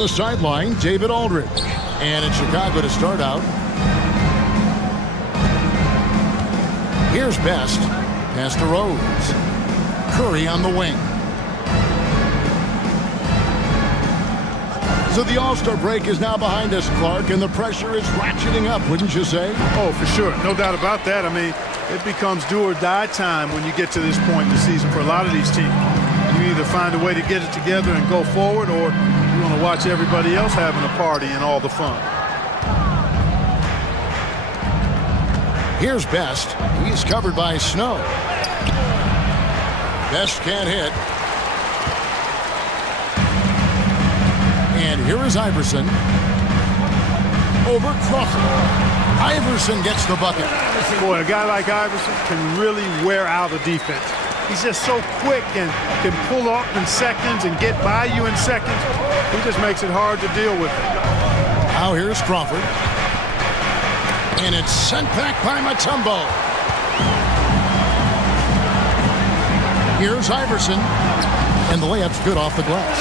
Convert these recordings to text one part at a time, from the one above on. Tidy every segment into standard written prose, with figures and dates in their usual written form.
the sideline, David Aldridge. And it's Chicago to start out. Here's Best. Pass to Rose. Curry on the wing. So the All-Star break is now behind us, Clark, and the pressure is ratcheting up, wouldn't you say? Oh, for sure. No doubt about that. I mean, it becomes do or die time when you get to this point in the season for a lot of these teams. You either find a way to get it together and go forward, or you want to watch everybody else having a party and all the fun. Here's Best. He's covered by Snow. Best can't hit. And here is Iverson. Over Crawford. Iverson gets the bucket. Boy, a guy like Iverson can really wear out a defense. He's just so quick and can pull up in seconds and get by you in seconds. He just makes it hard to deal with it. Now here's Crawford. And it's sent back by Mutombo. Here's Iverson. And the layup's good off the glass.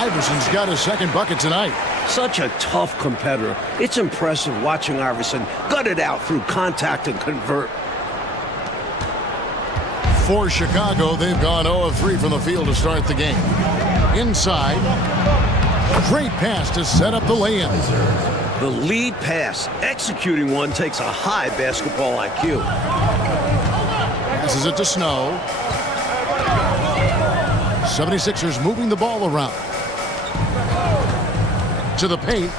Iverson's got his second bucket tonight. Such a tough competitor. It's impressive watching Iverson gut it out through contact and convert. For Chicago, they've gone 0 of 3 from the field to start the game. Inside. Great pass to set up the lay-in. The lead pass. Executing one takes a high basketball IQ. Passes it to Snow. 76ers moving the ball around. To the paint.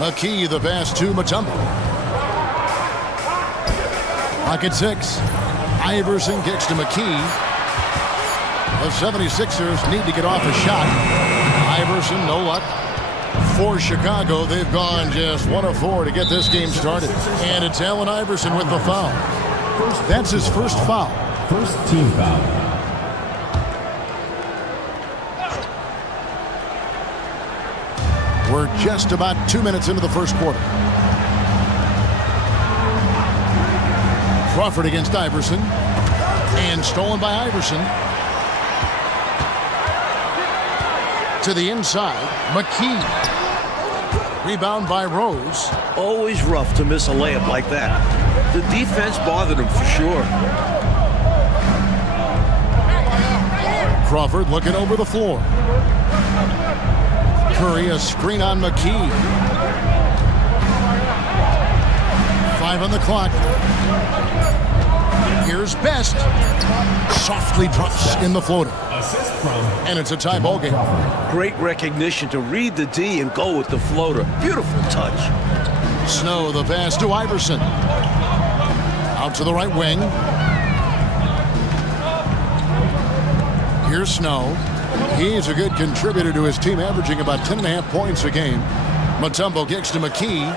McKee the pass to Mutombo. Pocket 6. Iverson kicks to McKee. The 76ers need to get off a shot. Iverson, no luck. For Chicago, they've gone just 1 of 4 to get this game started. And it's Allen Iverson with the foul. That's his first foul. First team foul. We're just about 2 minutes into the first quarter. Crawford against Iverson. And stolen by Iverson. To the inside. McKee. Rebound by Rose. Always rough to miss a layup like that. The defense bothered him for sure. Crawford looking over the floor. Curry, a screen on McKee. 5 on the clock. Here's Best. Softly drops in the floater. And it's a tie ball game. Great recognition to read the D and go with the floater. Beautiful touch. Snow the pass to Iverson. Out to the right wing. Here's Snow. He's a good contributor to his team, averaging about 10.5 points a game. Mutombo kicks to McKee.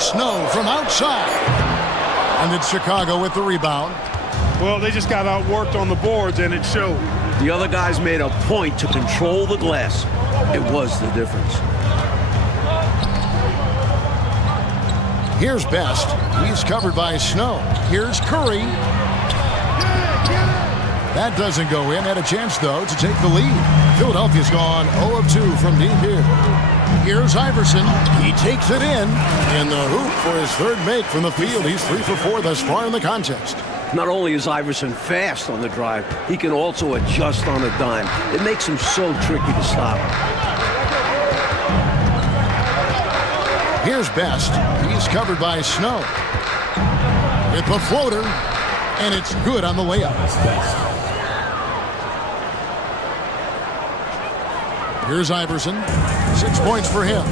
Snow from outside. And it's Chicago with the rebound. Well, they just got outworked on the boards, and it showed. The other guys made a point to control the glass. It was the difference. Here's Best. He's covered by Snow. Here's Curry. That doesn't go in. Had a chance, though, to take the lead. Philadelphia's gone 0 of 2 from deep here. Here's Iverson. He takes it in the hoop for his third make from the field. He's 3 for 4 thus far in the contest. Not only is Iverson fast on the drive, he can also adjust on a dime. It makes him so tricky to stop. Here's Best. He's covered by Snow. With the floater, and it's good on the layup. Here's Iverson. 6 points for him.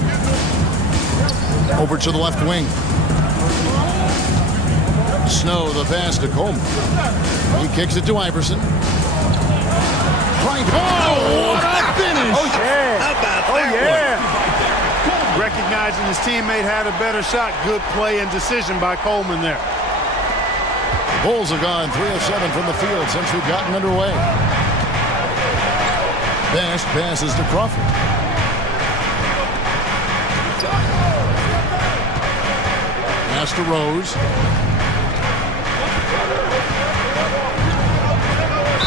Over to the left wing. Snow the pass to Coleman. He kicks it to Iverson. Right. Oh, what a finish! Oh, yeah. How about Oh, that yeah. Recognizing his teammate had a better shot. Good play and decision by Coleman there. Bulls have gone 3 of 7 from the field since we've gotten underway. Best passes to Crawford. Pass to Rose.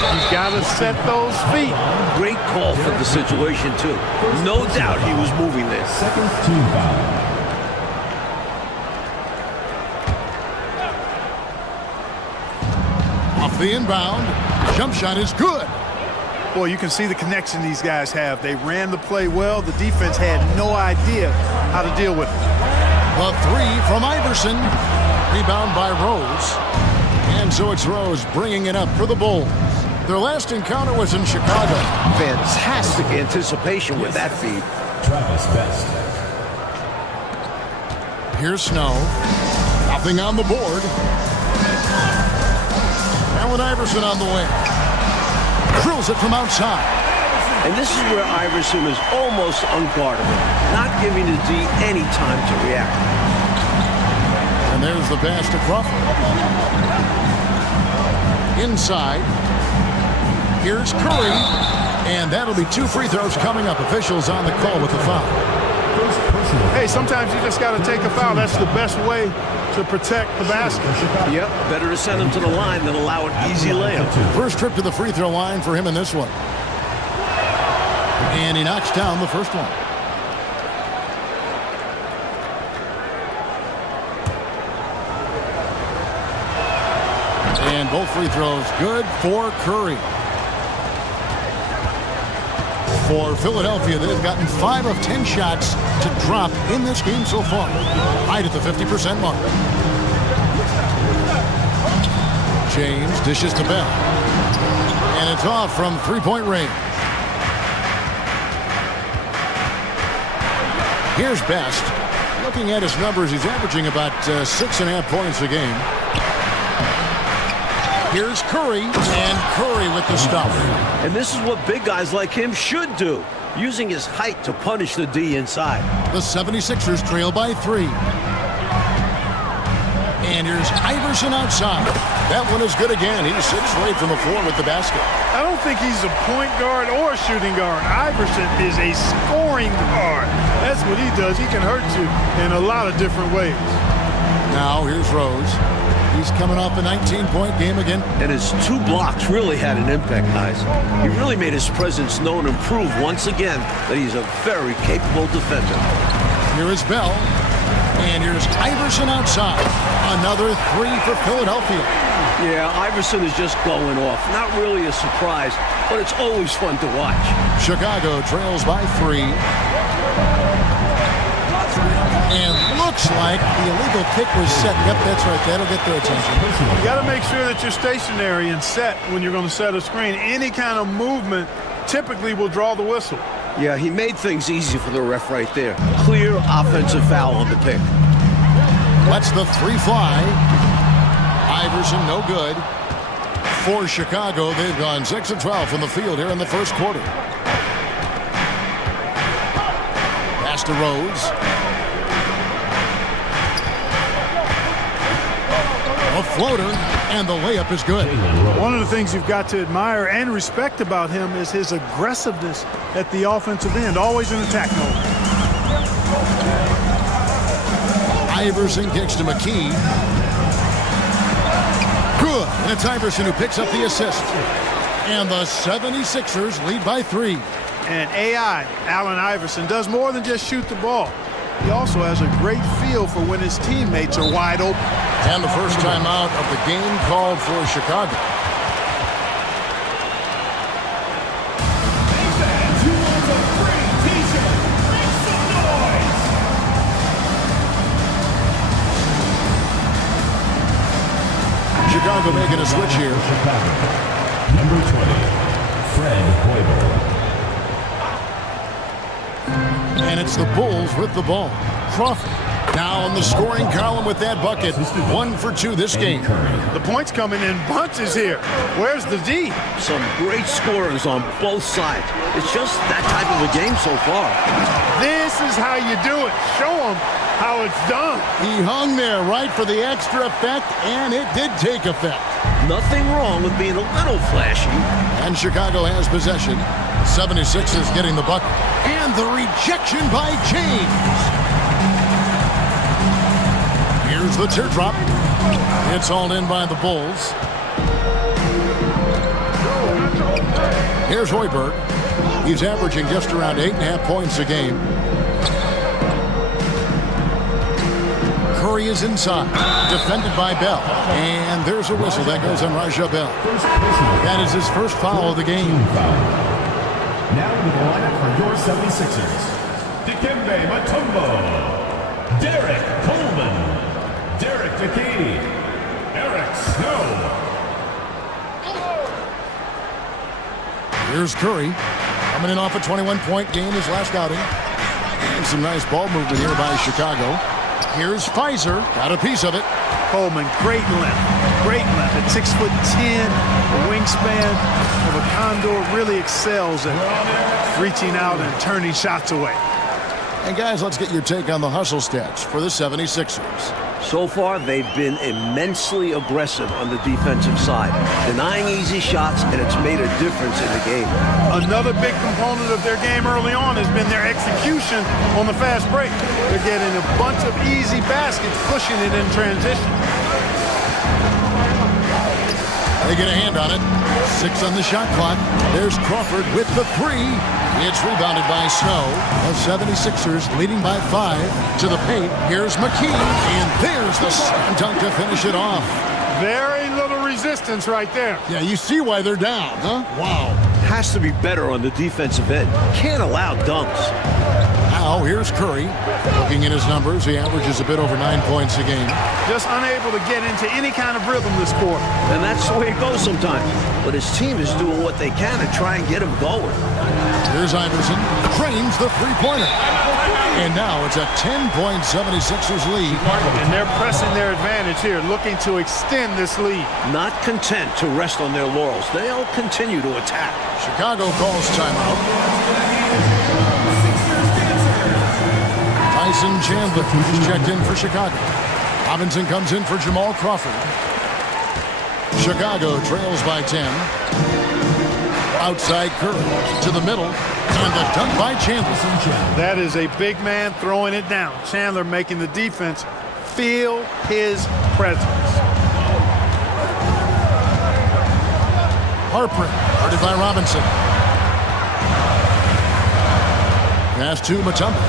You got to set those feet. Great call for the situation, too. No doubt he was moving there. Second team foul. Off the inbound. Jump shot is good. Boy, you can see the connection these guys have. They ran the play well. The defense had no idea how to deal with it. The three from Iverson. Rebound by Rose. And so it's Rose bringing it up for the Bulls. Their last encounter was in Chicago. Fantastic anticipation with that feed. Travis Best. Here's Snow. Nothing on the board. Allen Iverson on the wing. Drills it from outside. And this is where Iverson is almost unguardable, not giving the D any time to react. And there's the pass to Crawford. Inside. Here's Curry. And that'll be 2 free throws coming up. Officials on the call with the foul. Hey, sometimes you just got to take a foul. That's the best way to protect the basket. Yep, better to send him to the line than allow an easy layup. First trip to the free throw line for him in this one. And he knocks down the first one. And both free throws good for Curry. For Philadelphia, they've gotten 5 of 10 shots to drop in this game so far. Right at the 50% mark. James dishes to Bell. And it's off from three-point range. Here's Best. Looking at his numbers, he's averaging about 6.5 points a game. Here's Curry, and Curry with the stuff. And this is what big guys like him should do, using his height to punish the D inside. The 76ers trail by 3. And here's Iverson outside. That one is good again. He sits right from the floor with the basket. I don't think he's a point guard or a shooting guard. Iverson is a scoring guard. That's what he does. He can hurt you in a lot of different ways. Now here's Rose. He's coming off a 19-point game again. And his 2 blocks really had an impact, guys. He really made his presence known and proved once again that he's a very capable defender. Here is Bell. And here's Iverson outside. Another 3 for Philadelphia. Yeah, Iverson is just going off. Not really a surprise, but it's always fun to watch. Chicago trails by 3. And looks like the illegal kick was set. Yep, that's right. That'll get their attention. You got to make sure that you're stationary and set when you're going to set a screen. Any kind of movement typically will draw the whistle. Yeah, he made things easy for the ref right there. Clear offensive foul on the pick. Lets the 3 fly. Iverson no good. For Chicago, they've gone 6 of 12 from the field here in the first quarter. Pass to Rose. A floater, and the layup is good. One of the things you've got to admire and respect about him is his aggressiveness at the offensive end, always in attack mode. Iverson kicks to McKee. Good, and it's Iverson who picks up the assist. And the 76ers lead by 3. And AI, Allen Iverson, does more than just shoot the ball. He also has a great feel for when his teammates are wide open. And the first time out of the game called for Chicago. Chicago making a switch here. Number 20, Fred Hoiberg. And it's the Bulls with the ball. Crawford now in the scoring column with that bucket. 1 for 2 this game. The points coming in bunches here. Where's the D? Some great scorers on both sides. It's just that type of a game so far. This is how you do it. Show them how it's done. He hung there right for the extra effect, and it did take effect. Nothing wrong with being a little flashy. And Chicago has possession. 76ers getting the bucket. And the rejection by James. Here's the teardrop. It's all in by the Bulls. Here's Hoiberg. He's averaging just around 8.5 points a game. Curry is inside, defended by Bell. And there's a whistle that goes on Raja Bell. That is his first foul of the game. Now into the lineup for your 76ers. Dikembe Mutombo. Derek Coleman. Derek DeKay. Eric Snow. Here's Curry, coming in off a 21-point game his last outing. And some nice ball movement here by Chicago. Here's Pfizer, got a piece of it. Coleman, great length. Great length at 6'10", the wingspan of a Condor, really excels at reaching out and turning shots away. And guys, let's get your take on the hustle stats for the 76ers. So far, they've been immensely aggressive on the defensive side, denying easy shots, and it's made a difference in the game. Another big component of their game early on has been their execution on the fast break. They're getting a bunch of easy baskets, pushing it in transition. They get a hand on it. 6 on the shot clock. There's Crawford with the 3. It's rebounded by Snow. The 76ers leading by 5 to the paint. Here's McKee. And there's the slam dunk to finish it off. Very little resistance right there. Yeah, you see why they're down, huh? Wow. Has to be better on the defensive end. Can't allow dunks. Now here's Curry. Looking at his numbers, he averages a bit over 9 points a game. Just unable to get into any kind of rhythm this quarter. And that's the way it goes sometimes. But his team is doing what they can to try and get him going. Here's Iverson. Drains the three-pointer. And now it's a 10-point 76ers lead. And they're pressing their advantage here, looking to extend this lead. Not content to rest on their laurels. They'll continue to attack. Chicago calls timeout. Tyson Chandler is checked in for Chicago. Robinson comes in for Jamal Crawford. Chicago trails by 10. Outside Curry to the middle. And the dunk by Chandler. That is a big man throwing it down. Chandler making the defense feel his presence. Harper, guarded by Robinson. Pass to Mutombo.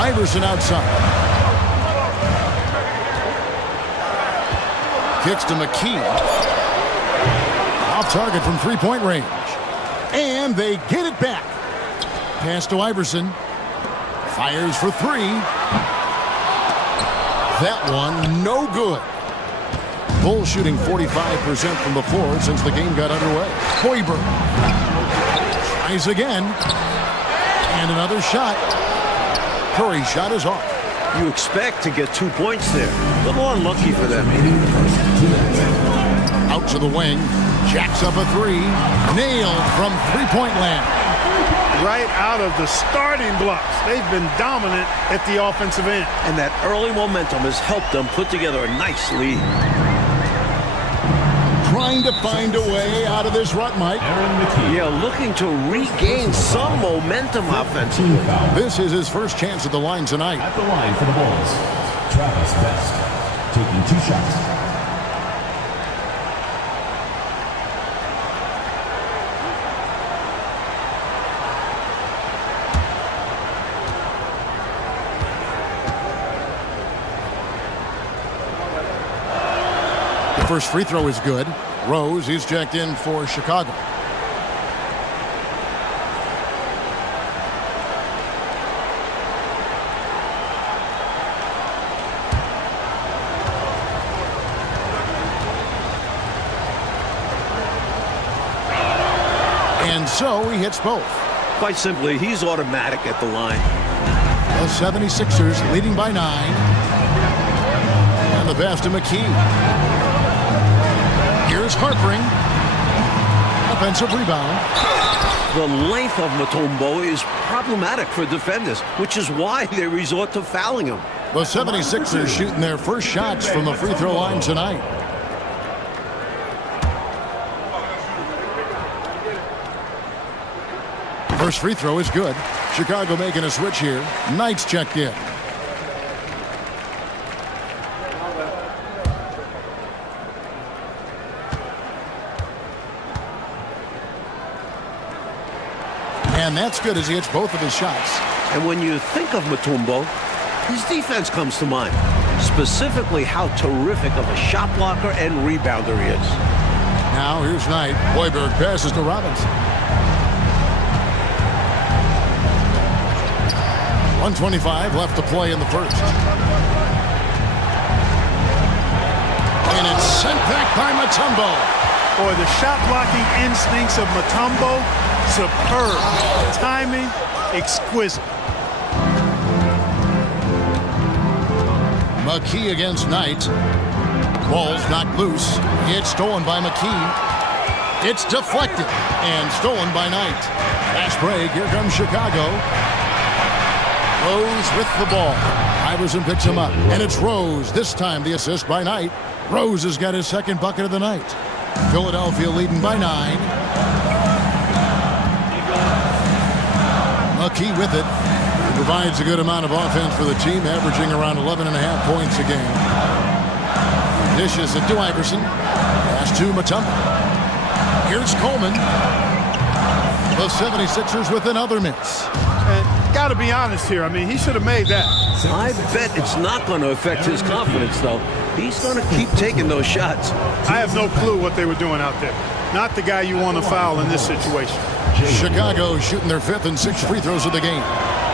Iverson outside. Kicks to McKee. Off target from three-point range. And they get it back. Pass to Iverson. Fires for 3. That one, no good. Bulls shooting 45% from the floor since the game got underway. Hoiberg tries again. And another shot. Curry's shot is off. You expect to get 2 points there. A little unlucky for them. Out to the wing. Jacks up a 3. Nailed from three-point land. Right out of the starting blocks. They've been dominant at the offensive end. And that early momentum has helped them put together a nice lead. Trying to find a way out of this rut, Mike. Yeah, looking to regain some momentum offensively. This is his first chance at the line tonight. At the line for the Bulls, Travis Best, taking 2 shots. The first free throw is good. Rose, he's checked in for Chicago. And so he hits both. Quite simply, he's automatic at the line. The 76ers leading by 9. And the pass to McKee. Here's Harpering. Offensive rebound. The length of Mutombo is problematic for defenders, which is why they resort to fouling him. The 76ers shooting their first shots from the free throw line tonight. First free throw is good. Chicago making a switch here. Knight's checked in. And that's good as he hits both of his shots. And when you think of Mutombo, his defense comes to mind. Specifically how terrific of a shot blocker and rebounder he is. Now here's Knight. Hoiberg passes to Robinson. 1:25 left to play in the first. And it's sent back by Mutombo. Boy, the shot blocking instincts of Mutombo, superb. Timing, exquisite. McKee against Knight. Ball's knocked loose. It's stolen by McKee. It's deflected and stolen by Knight. Fast break. Here comes Chicago. Rose with the ball. Iverson picks him up. And it's Rose. This time the assist by Knight. Rose has got his second bucket of the night. Philadelphia leading by 9. McKee with it. He provides a good amount of offense for the team, averaging around 11.5 points a game. Dishes it to Iverson. Pass to Mutombo. Here's Coleman. The 76ers with another miss. Got to be honest here. I mean, he should have made that. I bet it's not going to affect his confidence, though. He's going to keep taking those shots. I have no clue what they were doing out there. Not the guy you want to foul in this situation. Chicago shooting their 5th and 6th free throws of the game.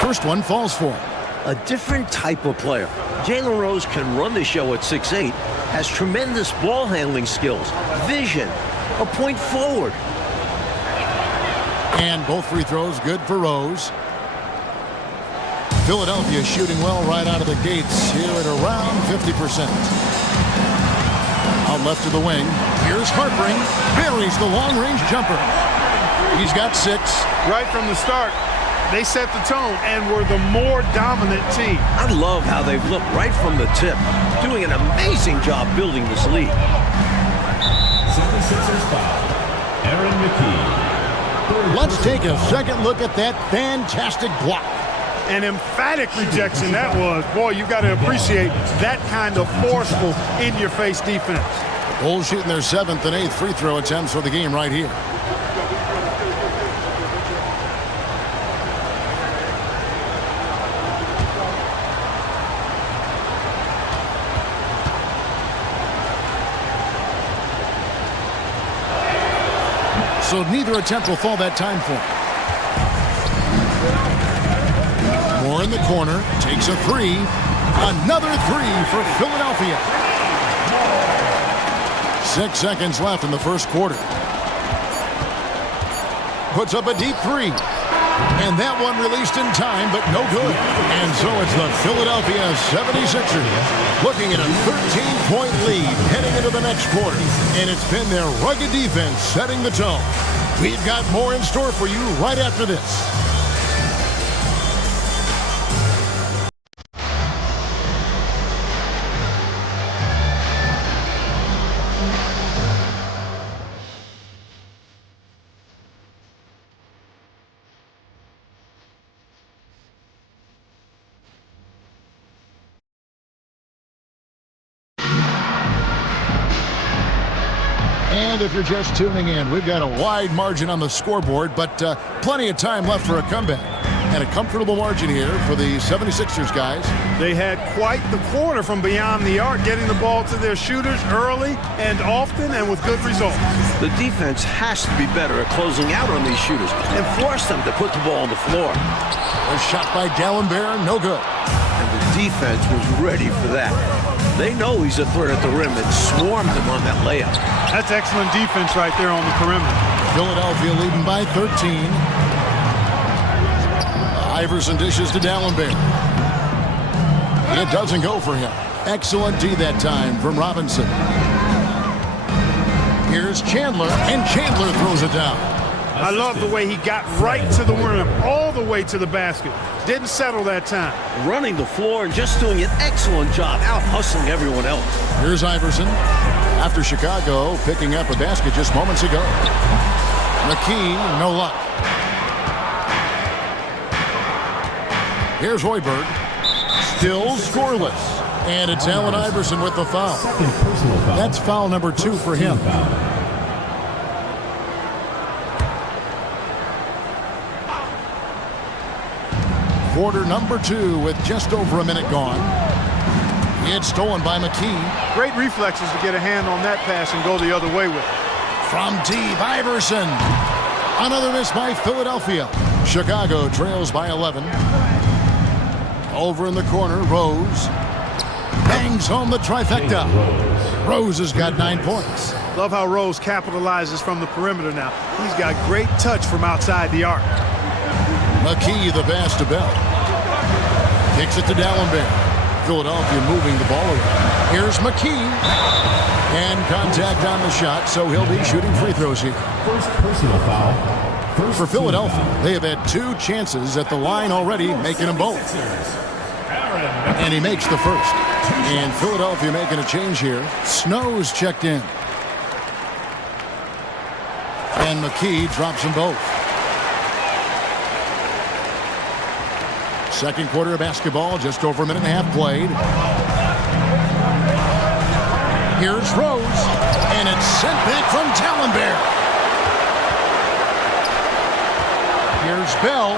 First one falls for him. A different type of player. Jalen Rose can run the show at 6'8", has tremendous ball handling skills, vision, a point forward. And both free throws good for Rose. Philadelphia shooting well right out of the gates here at around 50%. Out left to the wing. Here's Harpering. Buries the long-range jumper. He's got 6. Right from the start, they set the tone and were the more dominant team. I love how they've looked right from the tip, doing an amazing job building this lead. 76ers foul. Aaron McKee. Let's take a second look at that fantastic block. An emphatic rejection that was. Boy, you got to appreciate that kind of forceful, in-your-face defense. Bulls shooting their 7th and 8th free throw attempts for the game right here. So neither attempt will fall that time for him. Moore in the corner, takes a 3. Another 3 for Philadelphia. 6 seconds left in the first quarter. Puts up a deep 3. And that one released in time, but no good. And so it's the Philadelphia 76ers looking at a 13-point lead heading into the next quarter. And it's been their rugged defense setting the tone. We've got more in store for you right after this. And if you're just tuning in, we've got a wide margin on the scoreboard, but plenty of time left for a comeback. And a comfortable margin here for the 76ers guys. They had quite the quarter from beyond the arc, getting the ball to their shooters early and often and with good results. The defense has to be better at closing out on these shooters and force them to put the ball on the floor. A shot by Dallenberg, no good. And the defense was ready for that. They know he's a threat at the rim and swarmed him on that layup. That's excellent defense right there on the perimeter. Philadelphia leading by 13. Iverson dishes to Dallenberg. It doesn't go for him. Excellent D that time from Robinson. Here's Chandler, and Chandler throws it down. I love the way he got right to the rim, all the way to the basket. Didn't settle that time. Running the floor and just doing an excellent job out-hustling everyone else. Here's Iverson. After Chicago picking up a basket just moments ago. McKee, no luck. Here's Hoiberg. Still scoreless. And it's Allen Iverson with the foul. That's foul number 2 for him. quarter number 2 with just over a minute gone. It's stolen by McKee. Great reflexes to get a hand on that pass and go the other way with it. From deep, Iverson. Another miss by Philadelphia. Chicago trails by 11. Over in the corner, Rose bangs home the trifecta. Rose has got 9 points. Love how Rose capitalizes from the perimeter now. He's got great touch from outside the arc. McKee the pass to Bell. Kicks it to D'Alembert. Philadelphia moving the ball around. Here's McKee. And contact on the shot, so he'll be shooting free throws here. First personal foul. For Philadelphia, they have had 2 chances at the line already, making them both. And he makes the first. And Philadelphia making a change here. Snow's checked in. And McKee drops them both. Second quarter of basketball, just over a minute and a half played. Here's Rose, and it's sent back from D'Alembert. Here's Bell.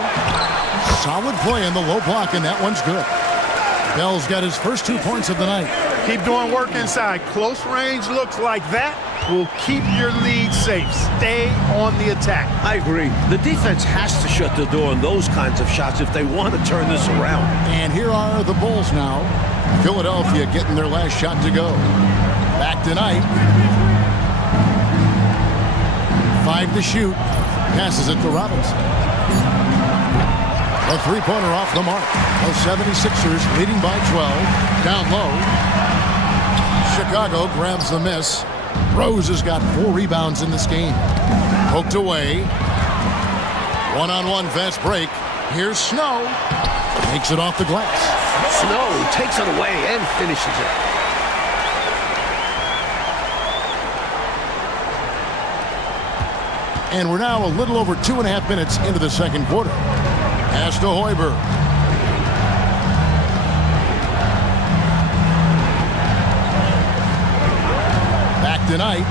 Solid play in the low block, and that one's good. Bell's got his first 2 points of the night. Keep doing work inside. Close range looks like that will keep your lead safe. Stay on the attack. I agree. The defense has to shut the door on those kinds of shots if they want to turn this around. And here are the Bulls now. Philadelphia getting their last shot to go. Back tonight. 5 to shoot. Passes it to Robinson. A 3-pointer off the mark. The 76ers leading by 12. Down low. Chicago grabs the miss. Rose has got 4 rebounds in this game. Poked away. One-on-one fast break. Here's Snow. Takes it off the glass. Snow takes it away and finishes it. And we're now a little over 2.5 minutes into the second quarter. Pass to Hoiberg. Back tonight.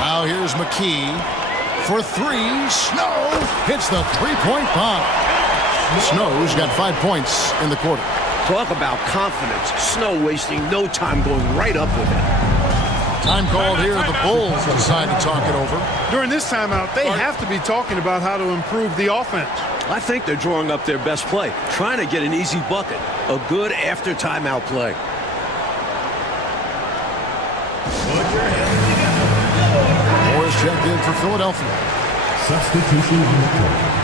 Now here's McKee for 3. Snow hits the 3-point bomb. Snow's got 5 points in the quarter. Talk about confidence. Snow wasting no time going right up with it. Time called here. The Bulls decide to talk it over. During this timeout, they have to be talking about how to improve the offense. I think they're drawing up their best play, trying to get an easy bucket. A good after timeout play. Morris checked in for Philadelphia. Substitution on the court.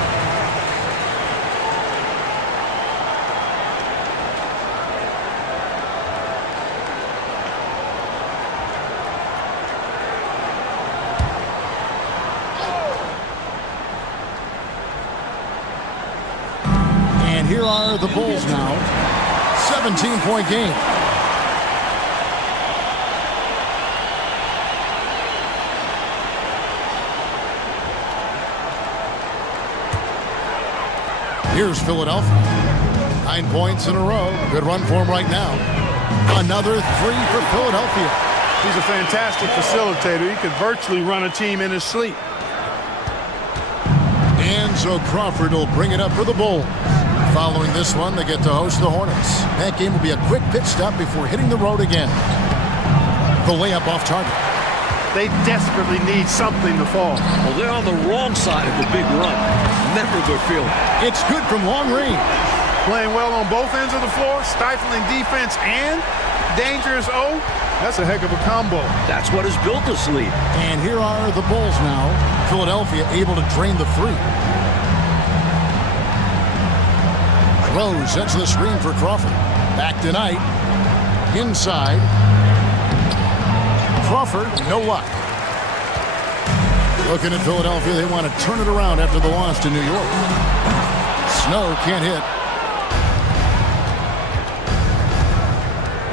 Here are the Bulls now. 17-point game. Here's Philadelphia. 9 points in a row. Good run for him right now. Another 3 for Philadelphia. He's a fantastic facilitator. He could virtually run a team in his sleep. And so Crawford will bring it up for the Bulls. Following this one, they get to host the Hornets. That game will be a quick pit stop before hitting the road again. The layup off target. They desperately need something to fall. Well, they're on the wrong side of the big run. Never a good feeling. It's good from long range. Playing well on both ends of the floor, stifling defense and dangerous O. That's a heck of a combo. That's what has built this lead. And here are the Bulls now. Philadelphia able to drain the 3. Rose sets the screen for Crawford. Back tonight. Inside. Crawford, no luck. Looking at Philadelphia, they want to turn it around after the loss to New York. Snow can't hit.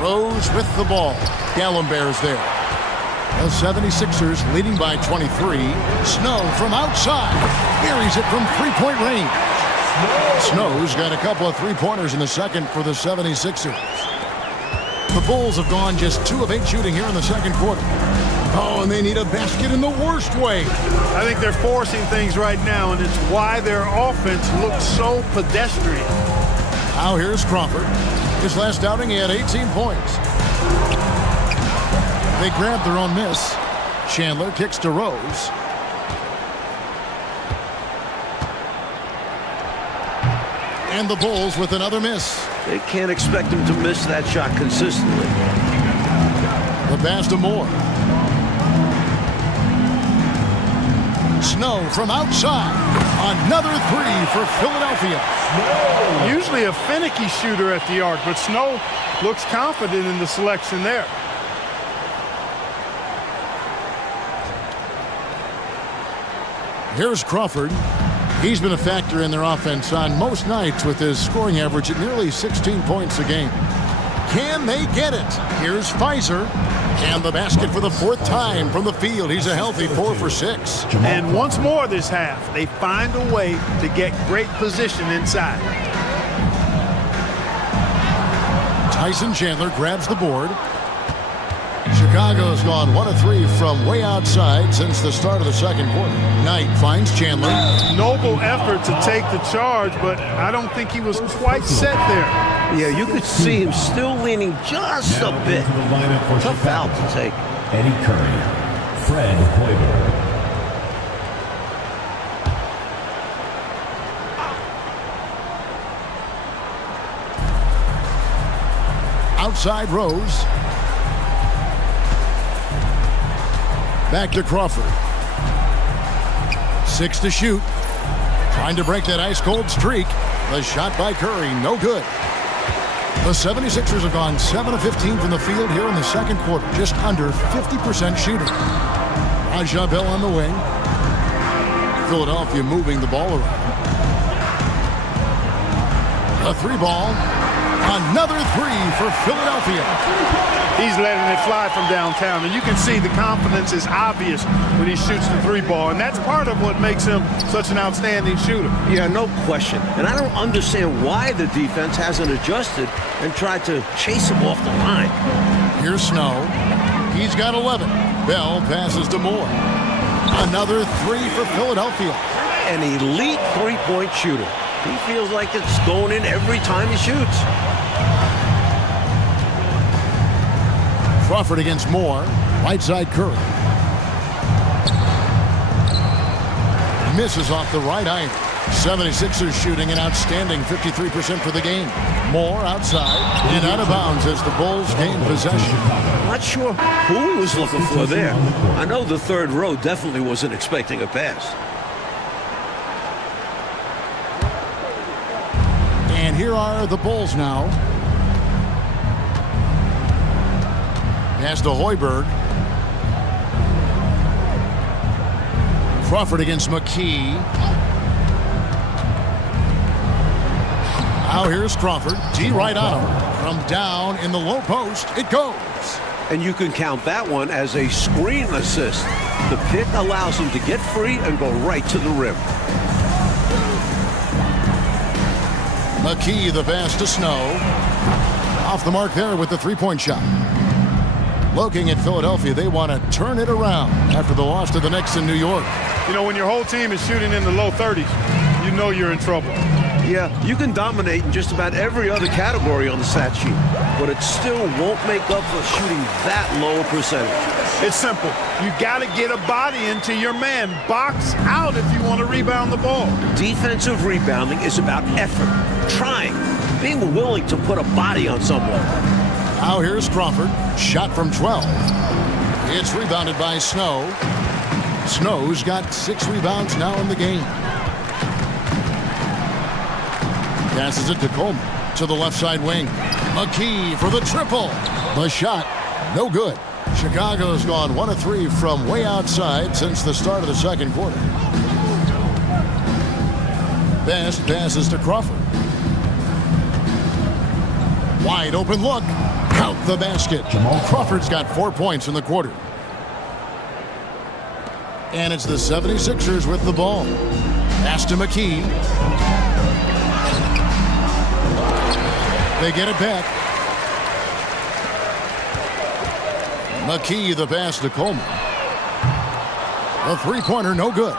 Rose with the ball. D'Alembert's there. The 76ers leading by 23. Snow from outside. Buries it from 3-point range. Snow's got a couple of 3-pointers in the second for the 76ers. The Bulls have gone just 2 of 8 shooting here in the second quarter. Oh, and they need a basket in the worst way. I think they're forcing things right now, and it's why their offense looks so pedestrian. Now here's Crawford. His last outing, he had 18 points. They grabbed their own miss. Chandler kicks to Rose. And the Bulls with another miss. They can't expect him to miss that shot consistently. The pass to Moore. Snow from outside. Another three for Philadelphia. Usually a finicky shooter at the arc, but Snow looks confident in the selection there. Here's Crawford. He's been a factor in their offense on most nights with his scoring average at nearly 16 points a game. Can they get it? Here's Pfizer. And the basket for the fourth time from the field. He's a healthy 4 for 6. And once more this half, they find a way to get great position inside. Tyson Chandler grabs the board. Chicago's gone 1 of 3 from way outside since the start of the second quarter. Knight finds Chandler. Noble effort to take the charge, but I don't think he was quite set there. Yeah, you could see him still leaning just a bit. Tough foul to take. Eddie Curry, Fred Hoiberg. Outside Rose. Back to Crawford. 6 to shoot. Trying to break that ice-cold streak. The shot by Curry, no good. The 76ers have gone 7 of 15 from the field here in the second quarter. Just under 50% shooting. Raja Bell on the wing. Philadelphia moving the ball around. A 3-ball. Another 3 for Philadelphia. He's letting it fly from downtown, and you can see the confidence is obvious when he shoots the 3-ball, and that's part of what makes him such an outstanding shooter. Yeah, no question. And I don't understand why the defense hasn't adjusted and tried to chase him off the line. Here's Snow. He's got 11. Bell passes to Moore. Another 3 for Philadelphia. An elite three-point shooter. He feels like it's going in every time he shoots. Crawford against Moore. Right side Curry. Misses off the right iron. 76ers shooting an outstanding 53% for the game. Moore outside and out of bounds as the Bulls gain possession. Not sure who he was looking for there. I know the third row definitely wasn't expecting a pass. And here are the Bulls now. Pass to Hoiberg. Crawford against McKee. Now here's Crawford. G right on him. From down in the low post, it goes. And you can count that one as a screen assist. The pick allows him to get free and go right to the rim. McKee, the pass to Snow. Off the mark there with the three-point shot. Looking at Philadelphia, they want to turn it around after the loss to the Knicks in New York. You know, when your whole team is shooting in the low 30s, you know you're in trouble. Yeah, you can dominate in just about every other category on the stat sheet, but it still won't make up for shooting that low a percentage. It's simple. You got to get a body into your man. Box out if you want to rebound the ball. Defensive Rebounding is about effort, trying, being willing to put a body on someone. Now here's Crawford. Shot from 12. It's rebounded by Snow. Snow's got 6 rebounds now in the game. Passes it to Coleman to the left side wing. McKee for the triple. The shot, no good. Chicago's gone 1 of 3 from way outside since the start of the second quarter. Best passes to Crawford. Wide open look. Count the basket. Crawford's got 4 points in the quarter. And it's the 76ers with the ball. Pass to McKee. They get it back. McKee, the pass to Coleman. The three-pointer, no good.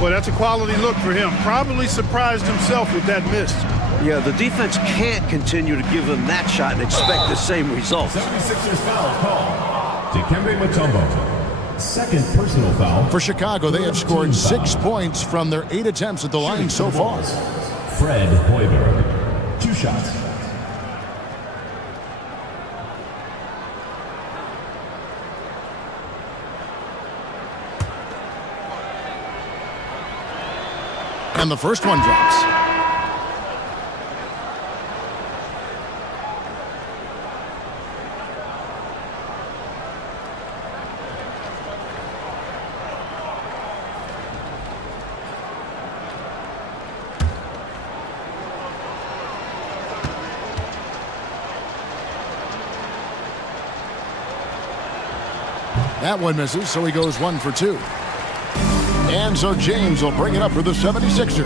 Well, that's a quality look for him. Probably surprised himself with that miss. Yeah, the defense can't continue to give him that shot and expect the same result. 76ers foul call. Dikembe Mutombo. Second personal foul. For Chicago, they have scored 6 points from their 8 attempts at the line so far. Fred Hoiberg. 2 shots. And the first one drops. That one misses, so he goes 1 for 2. And so James will bring it up for the 76ers.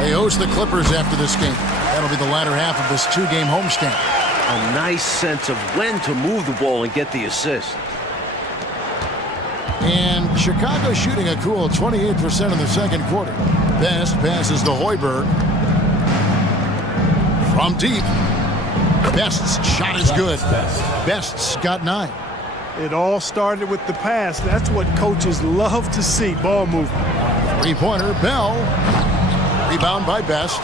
They host the Clippers after this game. That'll be the latter half of this 2-game homestand. A nice sense of when to move the ball and get the assist. And Chicago shooting a cool 28% in the second quarter. Best passes to Hoiberg. From deep. Best's shot is good. Best's got 9. It all started with the pass. That's what coaches love to see, ball movement. Three-pointer, Bell. Rebound by Best.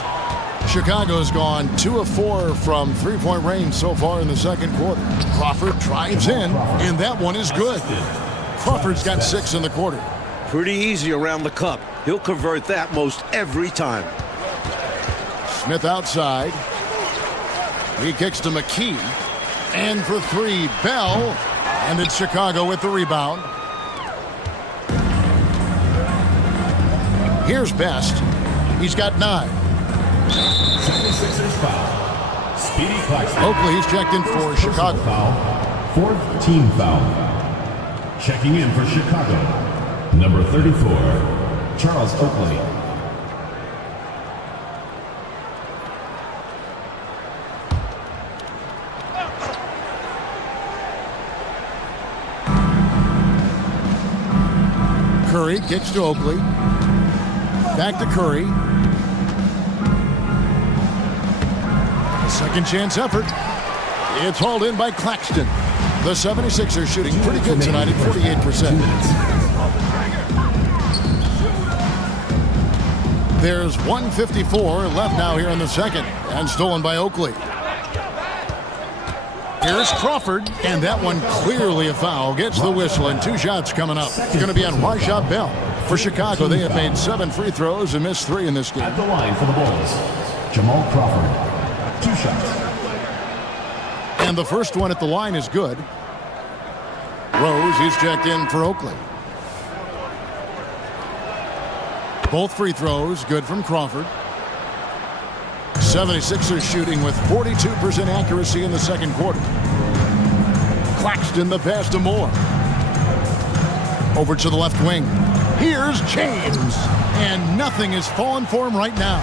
Chicago's gone 2 of 4 from three-point range so far in the second quarter. Crawford drives in, and that one is good. Crawford's got 6 in the quarter. Pretty easy around the cup. He'll convert that most every time. Smith outside. He kicks to McKee. And for 3, Bell. And it's Chicago with the rebound. Here's Best. He's got 9. 76ers foul. Speedy Claxton. Oakley's checked in for Chicago. Foul. 4th team foul. Checking in for Chicago. Number 34, Charles Oakley. Curry kicks to Oakley. Back to Curry. Second chance effort. It's hauled in by Claxton. The 76ers shooting pretty good tonight at 48%. There's 1:54 left now here in the second, and stolen by Oakley. Here's Crawford, and that one clearly a foul. Gets the whistle, and 2 shots coming up. It's going to be on Rashad Bell. For Chicago, they have made 7 free throws and missed 3 in this game. At the line for the Bulls, Jamal Crawford. 2 shots. And the first one at the line is good. Rose, he's checked in for Oakley. Both free throws good from Crawford. 76ers shooting with 42% accuracy in the second quarter. Claxton, the pass to Moore. Over to the left wing. Here's James. And nothing is falling for him right now.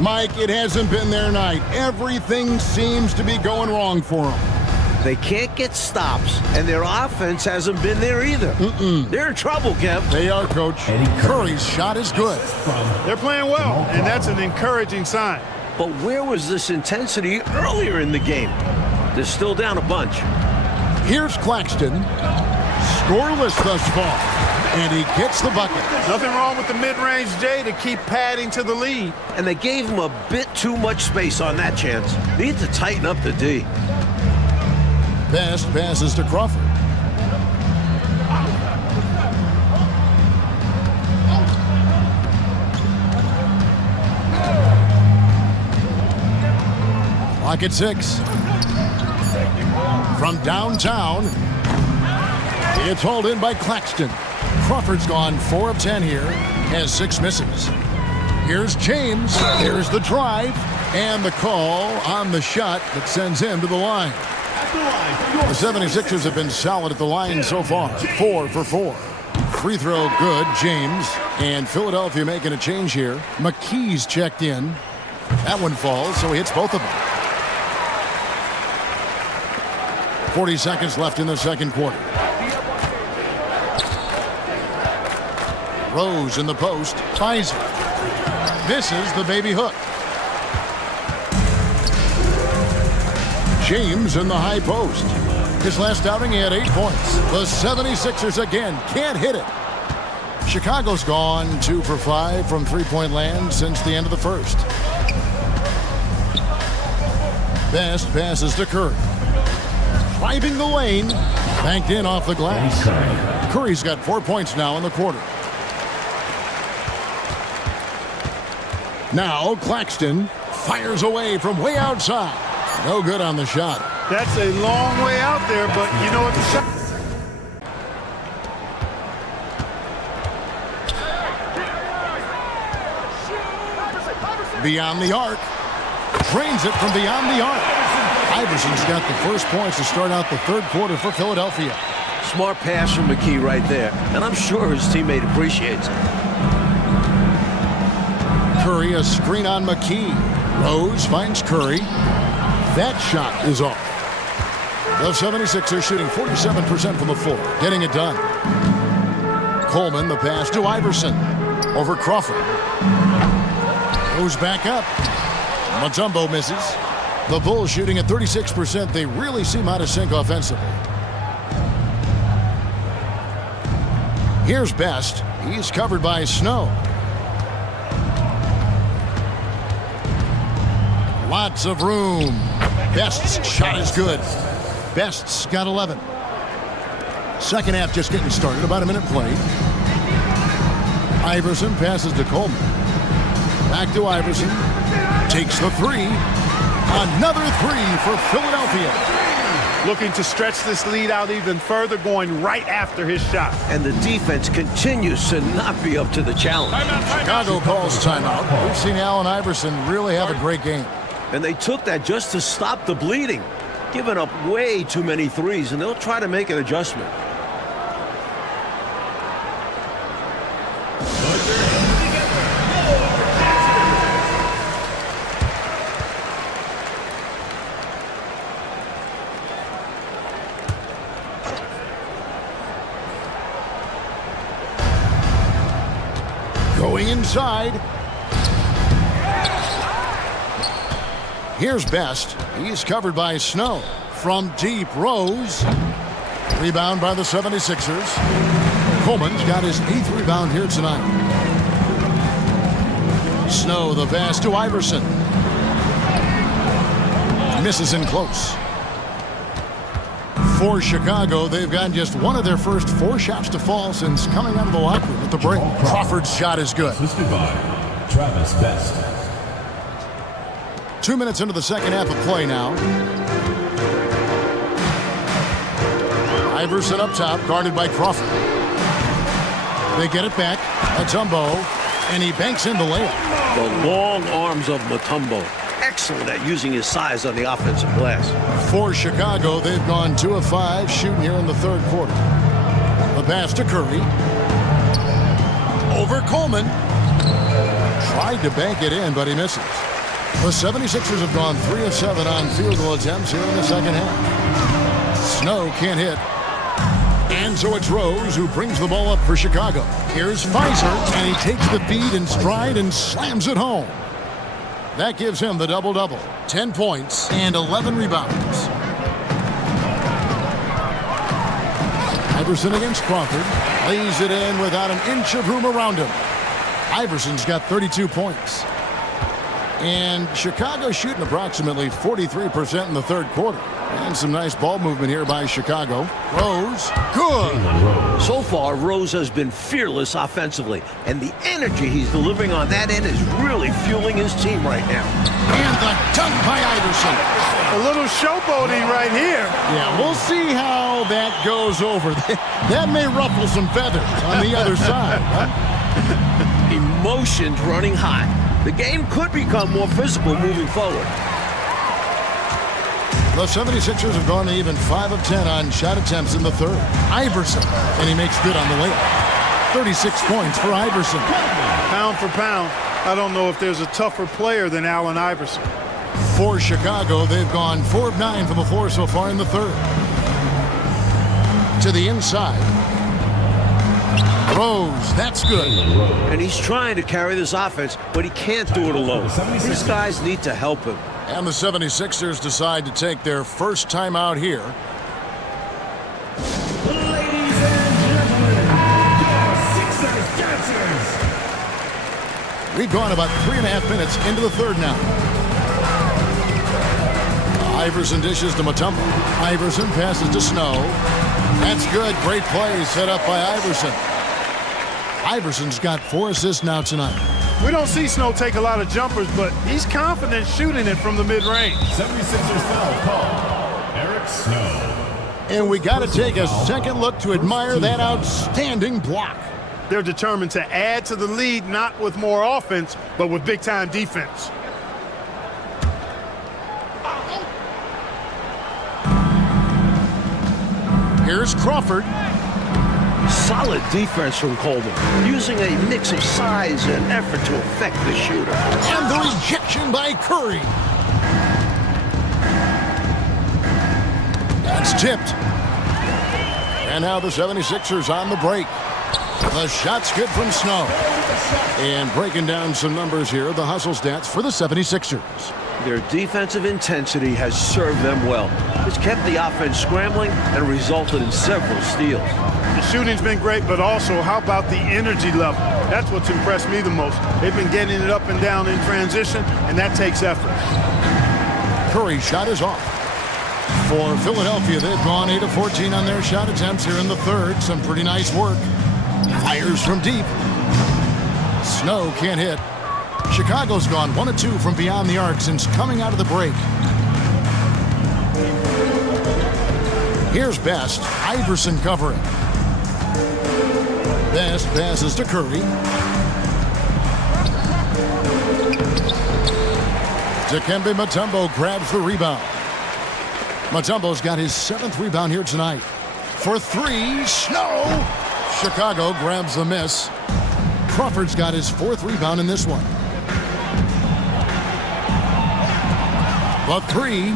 Mike, it hasn't been their night. Everything seems to be going wrong for them. They can't get stops, and their offense hasn't been there either. They're in trouble, Kev. They are, Coach. Curry's shot is good. They're playing well, and that's an encouraging sign. But where was this intensity earlier in the game? They're still down a bunch. Here's Claxton. Scoreless thus far. And he gets the bucket. Nothing wrong with the mid-range J to keep padding to the lead. And they gave him a bit too much space on that chance. Need to tighten up the D. Best passes to Crawford. Clock at 6. From downtown, it's hauled in by Claxton. Crawford's gone 4 of 10 here, has 6 misses. Here's James. Here's the drive and the call on the shot that sends him to the line. The 76ers have been solid at the line so far. 4 for 4. Free throw good, James. And Philadelphia making a change here. McKee's checked in. That one falls, so he hits both of them. 40 seconds left in the second quarter. Rose in the post. Finds it. Misses the baby hook. James in the high post. His last outing, he had 8 points. The 76ers again can't hit it. Chicago's gone 2 for 5 from three-point land since the end of the first. Best passes to Curry. Driving the lane. Banked in off the glass. Curry's got 4 points now in the quarter. Now Claxton fires away from way outside. No good on the shot. That's a long way out there, but you know what the shot... Beyond the arc. Drains it from beyond the arc. Iverson's got the first points to start out the third quarter for Philadelphia. Smart pass from McKee right there, and I'm sure his teammate appreciates it. Curry, a screen on McKee. Rose finds Curry. That shot is off. The 76ers shooting 47% from the floor, getting it done. Coleman, the pass to Iverson. Over Crawford. Goes back up. Mutombo misses. The Bulls shooting at 36%. They really seem out of sync offensively. Here's Best. He's covered by Snow. Lots of room. Best's shot is good. Best's got 11. Second half just getting started. About a minute played. Iverson passes to Coleman. Back to Iverson. Takes the three. Another three for Philadelphia. Looking to stretch this lead out even further, going right after his shot. And the defense continues to not be up to the challenge. Chicago calls timeout. We've seen Allen Iverson really have a great game. And they took that just to stop the bleeding. Giving up way too many threes, and they'll try to make an adjustment. Going inside. Here's Best. He's covered by Snow. From deep, Rose. Rebound by the 76ers. Coleman's got his 8th rebound here tonight. Snow, the pass to Iverson. Misses in close. For Chicago, they've gotten just one of their first 4 shots to fall since coming out of the locker room at the break. Crawford's shot is good. Assisted by Travis Best. 2 minutes into the second half of play now. Iverson up top, guarded by Crawford. They get it back. Mutombo, and he banks in the layup. The long arms of Mutombo. Excellent at using his size on the offensive glass. For Chicago, they've gone 2 of 5 shooting here in the third quarter. The pass to Curry. Over Coleman. Tried to bank it in, but he misses. The 76ers have gone 3 of 7 on field goal attempts here in the second half. Snow can't hit. And so it's Rose who brings the ball up for Chicago. Here's Pfizer, and he takes the feed in stride and slams it home. That gives him the double-double. 10 points and 11 rebounds. Iverson against Crawford. Lays it in without an inch of room around him. Iverson's got 32 points. And Chicago shooting approximately 43% in the third quarter. And some nice ball movement here by Chicago. Rose, good. So far, Rose has been fearless offensively, and the energy he's delivering on that end is really fueling his team right now. And the dunk by Iverson. A little showboating right here. Yeah, we'll see how that goes over. That may ruffle some feathers on the other side. Huh? Emotions running high. The game could become more physical moving forward. The 76ers have gone to even 5 of 10 on shot attempts in the third. Iverson, and he makes good on the layup. 36 points for Iverson. Pound for pound, I don't know if there's a tougher player than Allen Iverson. For Chicago, they've gone 4 of 9 from the floor so far in the third. to the inside. Rose, that's good. And he's trying to carry this offense, but he can't do it alone. These guys need to help him. And the 76ers decide to take their first time out here. Ladies and gentlemen, your Sixers dancers. We've gone about 3.5 minutes into the third now. Iverson dishes to Mutombo. Iverson passes to Snow. That's good. Great play set up by Iverson. Iverson's got 4 assists now tonight. We don't see Snow take a lot of jumpers, but he's confident shooting it from the mid-range. 76ers foul call. Eric Snow. And we got to take a second look to admire that outstanding block. They're determined to add to the lead, not with more offense, but with big-time defense. Here's Crawford. Solid defense from Coleman, using a mix of size and effort to affect the shooter. And the rejection by Curry. That's tipped. And now the 76ers on the break. The shot's good from Snow. And breaking down some numbers here, the hustle stats for the 76ers. Their defensive intensity has served them well. It's kept the offense scrambling and resulted in several steals. The shooting's been great, but also how about the energy level? That's what's impressed me the most. They've been getting it up and down in transition, and that takes effort. Curry's shot is off. For Philadelphia, they've gone 8 of 14 on their shot attempts here in the third. Some pretty nice work. Fires from deep. Snow can't hit. Chicago's gone 1 of 2 from beyond the arc since coming out of the break. Here's Best. Iverson covering. Best passes to Curry. Dikembe Mutombo grabs the rebound. Mutombo's got his 7th rebound here tonight. For 3, Snow. Chicago grabs the miss. Crawford's got his 4th rebound in this one. But 3.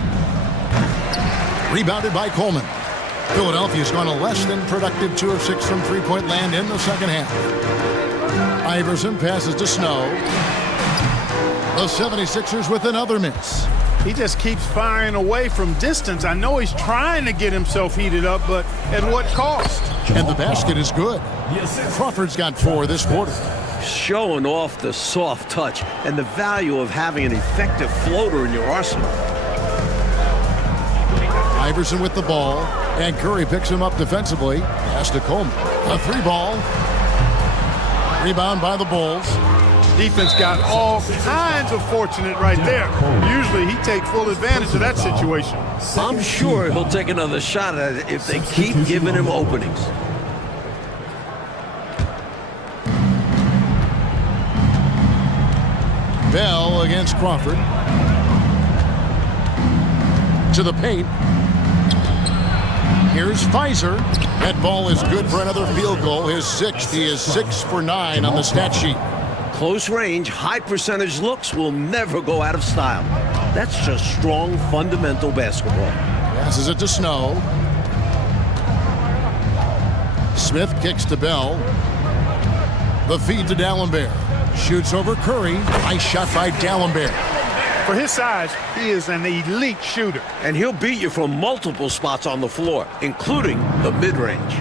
Rebounded by Coleman. Philadelphia's gone a less than productive 2 of 6 from three-point land in the second half. Iverson passes to Snow. The 76ers with another miss. He just keeps firing away from distance. I know he's trying to get himself heated up, but at what cost? And the basket is good. Crawford's got 4 this quarter. Showing off the soft touch and the value of having an effective floater in your arsenal. Iverson with the ball, and Curry picks him up defensively. Pass to Coleman. A 3-ball. Rebound by the Bulls. Defense got all kinds of fortunate right there. Usually he takes full advantage of that situation. I'm sure he'll take another shot at it if they keep giving him openings. Bell against Crawford. To the paint. Here's Pfizer. That ball is good for another field goal. His 6th. He is 6 for 9 on the stat sheet. Close range, high percentage looks will never go out of style. That's just strong, fundamental basketball. Passes it to Snow. Smith kicks to Bell. The feed to D'Alembert. Shoots over Curry. Nice shot by D'Alembert. For his size, he is an elite shooter. And he'll beat you from multiple spots on the floor, including the mid-range.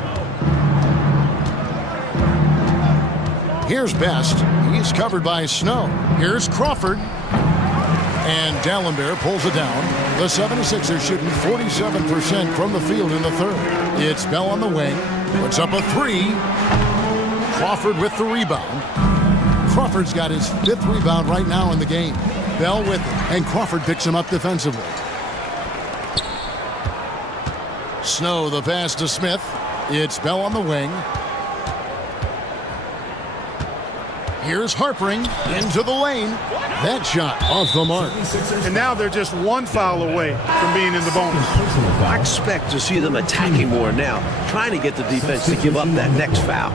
Here's Best. He's covered by Snow. Here's Crawford. And D'Alembert pulls it down. The 76ers shooting 47% from the field in the third. It's Bell on the wing. Puts up a 3. Crawford with the rebound. Crawford's got his 5th rebound right now in the game. Bell with it, and Crawford picks him up defensively. Snow the pass to Smith. It's Bell on the wing. Here's Harpering into the lane. That shot off the mark. And now they're just 1 foul away from being in the bonus. I expect to see them attacking more now, trying to get the defense to give up that next foul.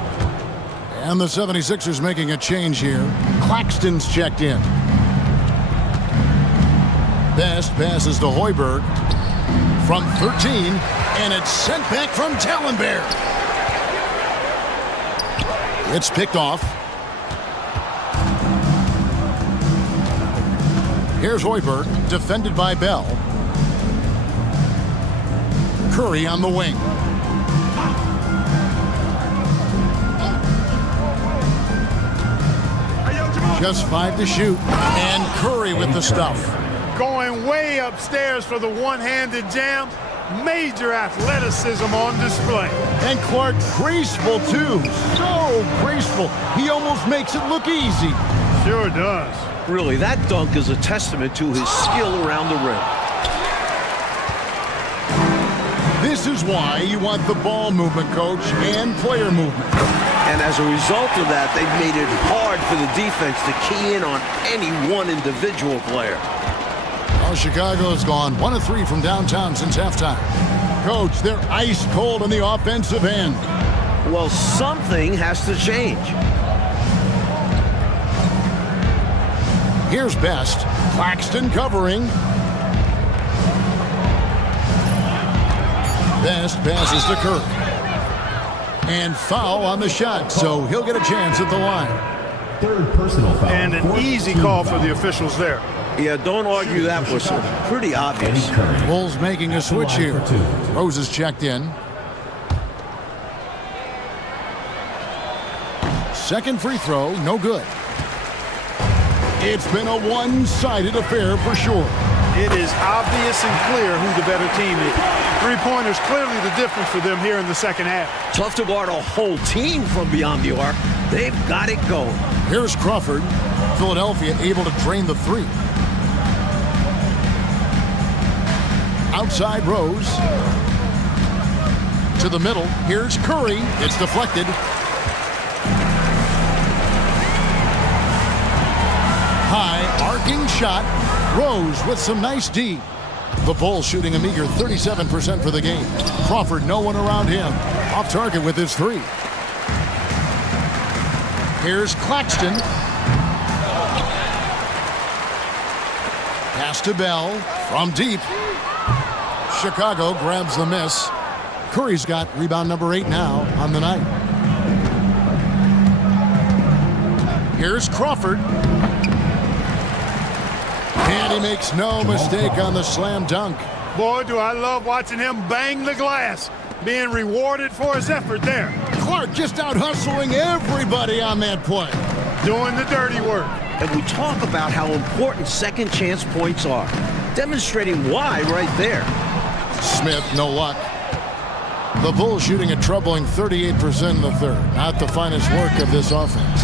And the 76ers making a change here. Claxton's checked in. Best passes to Hoiberg. From 13, And it's sent back from Tallenbear. It's picked off. Here's Hoiberg, defended by Bell. Curry on the wing. Just 5 to shoot. And Curry with the stuff. Going way upstairs for the one-handed jam. Major athleticism on display. And Clark, graceful too. So graceful. He almost makes it look easy. Sure does. Really, that dunk is a testament to his skill around the rim. This is why you want the ball movement, coach, and player movement. And as a result of that, they've made it hard for the defense to key in on any one individual player. Well, Chicago's gone 1 of 3 from downtown since halftime. Coach, they're ice cold on the offensive end. Well, something has to change. Here's Best. Claxton covering. Best passes to Kirk. And foul on the shot, so he'll get a chance at the line. Third personal foul. And an easy call for the officials there. Yeah, don't argue that whistle. Pretty obvious. Bulls making a switch here. Rose is checked in. Second free throw, no good. It's been a one-sided affair for sure. It is obvious and clear who the better team is. Three-pointers clearly the difference for them here in the second half. Tough to guard a whole team from beyond the arc. They've got it going. Here's Crawford. Philadelphia able to drain the three. Outside Rose. To the middle. Here's Curry. It's deflected. High arcing shot. Rose with some nice D. The Bulls shooting a meager 37% for the game. Crawford, no one around him. Off target with his three. Here's Claxton. Pass to Bell from deep. Chicago grabs the miss. Curry's got rebound number 8 now on the night. Here's Crawford. And he makes no mistake on the slam dunk. Boy, do I love watching him bang the glass. Being rewarded for his effort there. Clark just out hustling everybody on that play. Doing the dirty work. And we talk about how important second chance points are. Demonstrating why right there. Smith, no luck. The Bulls shooting a troubling 38% in the third. Not the finest work of this offense.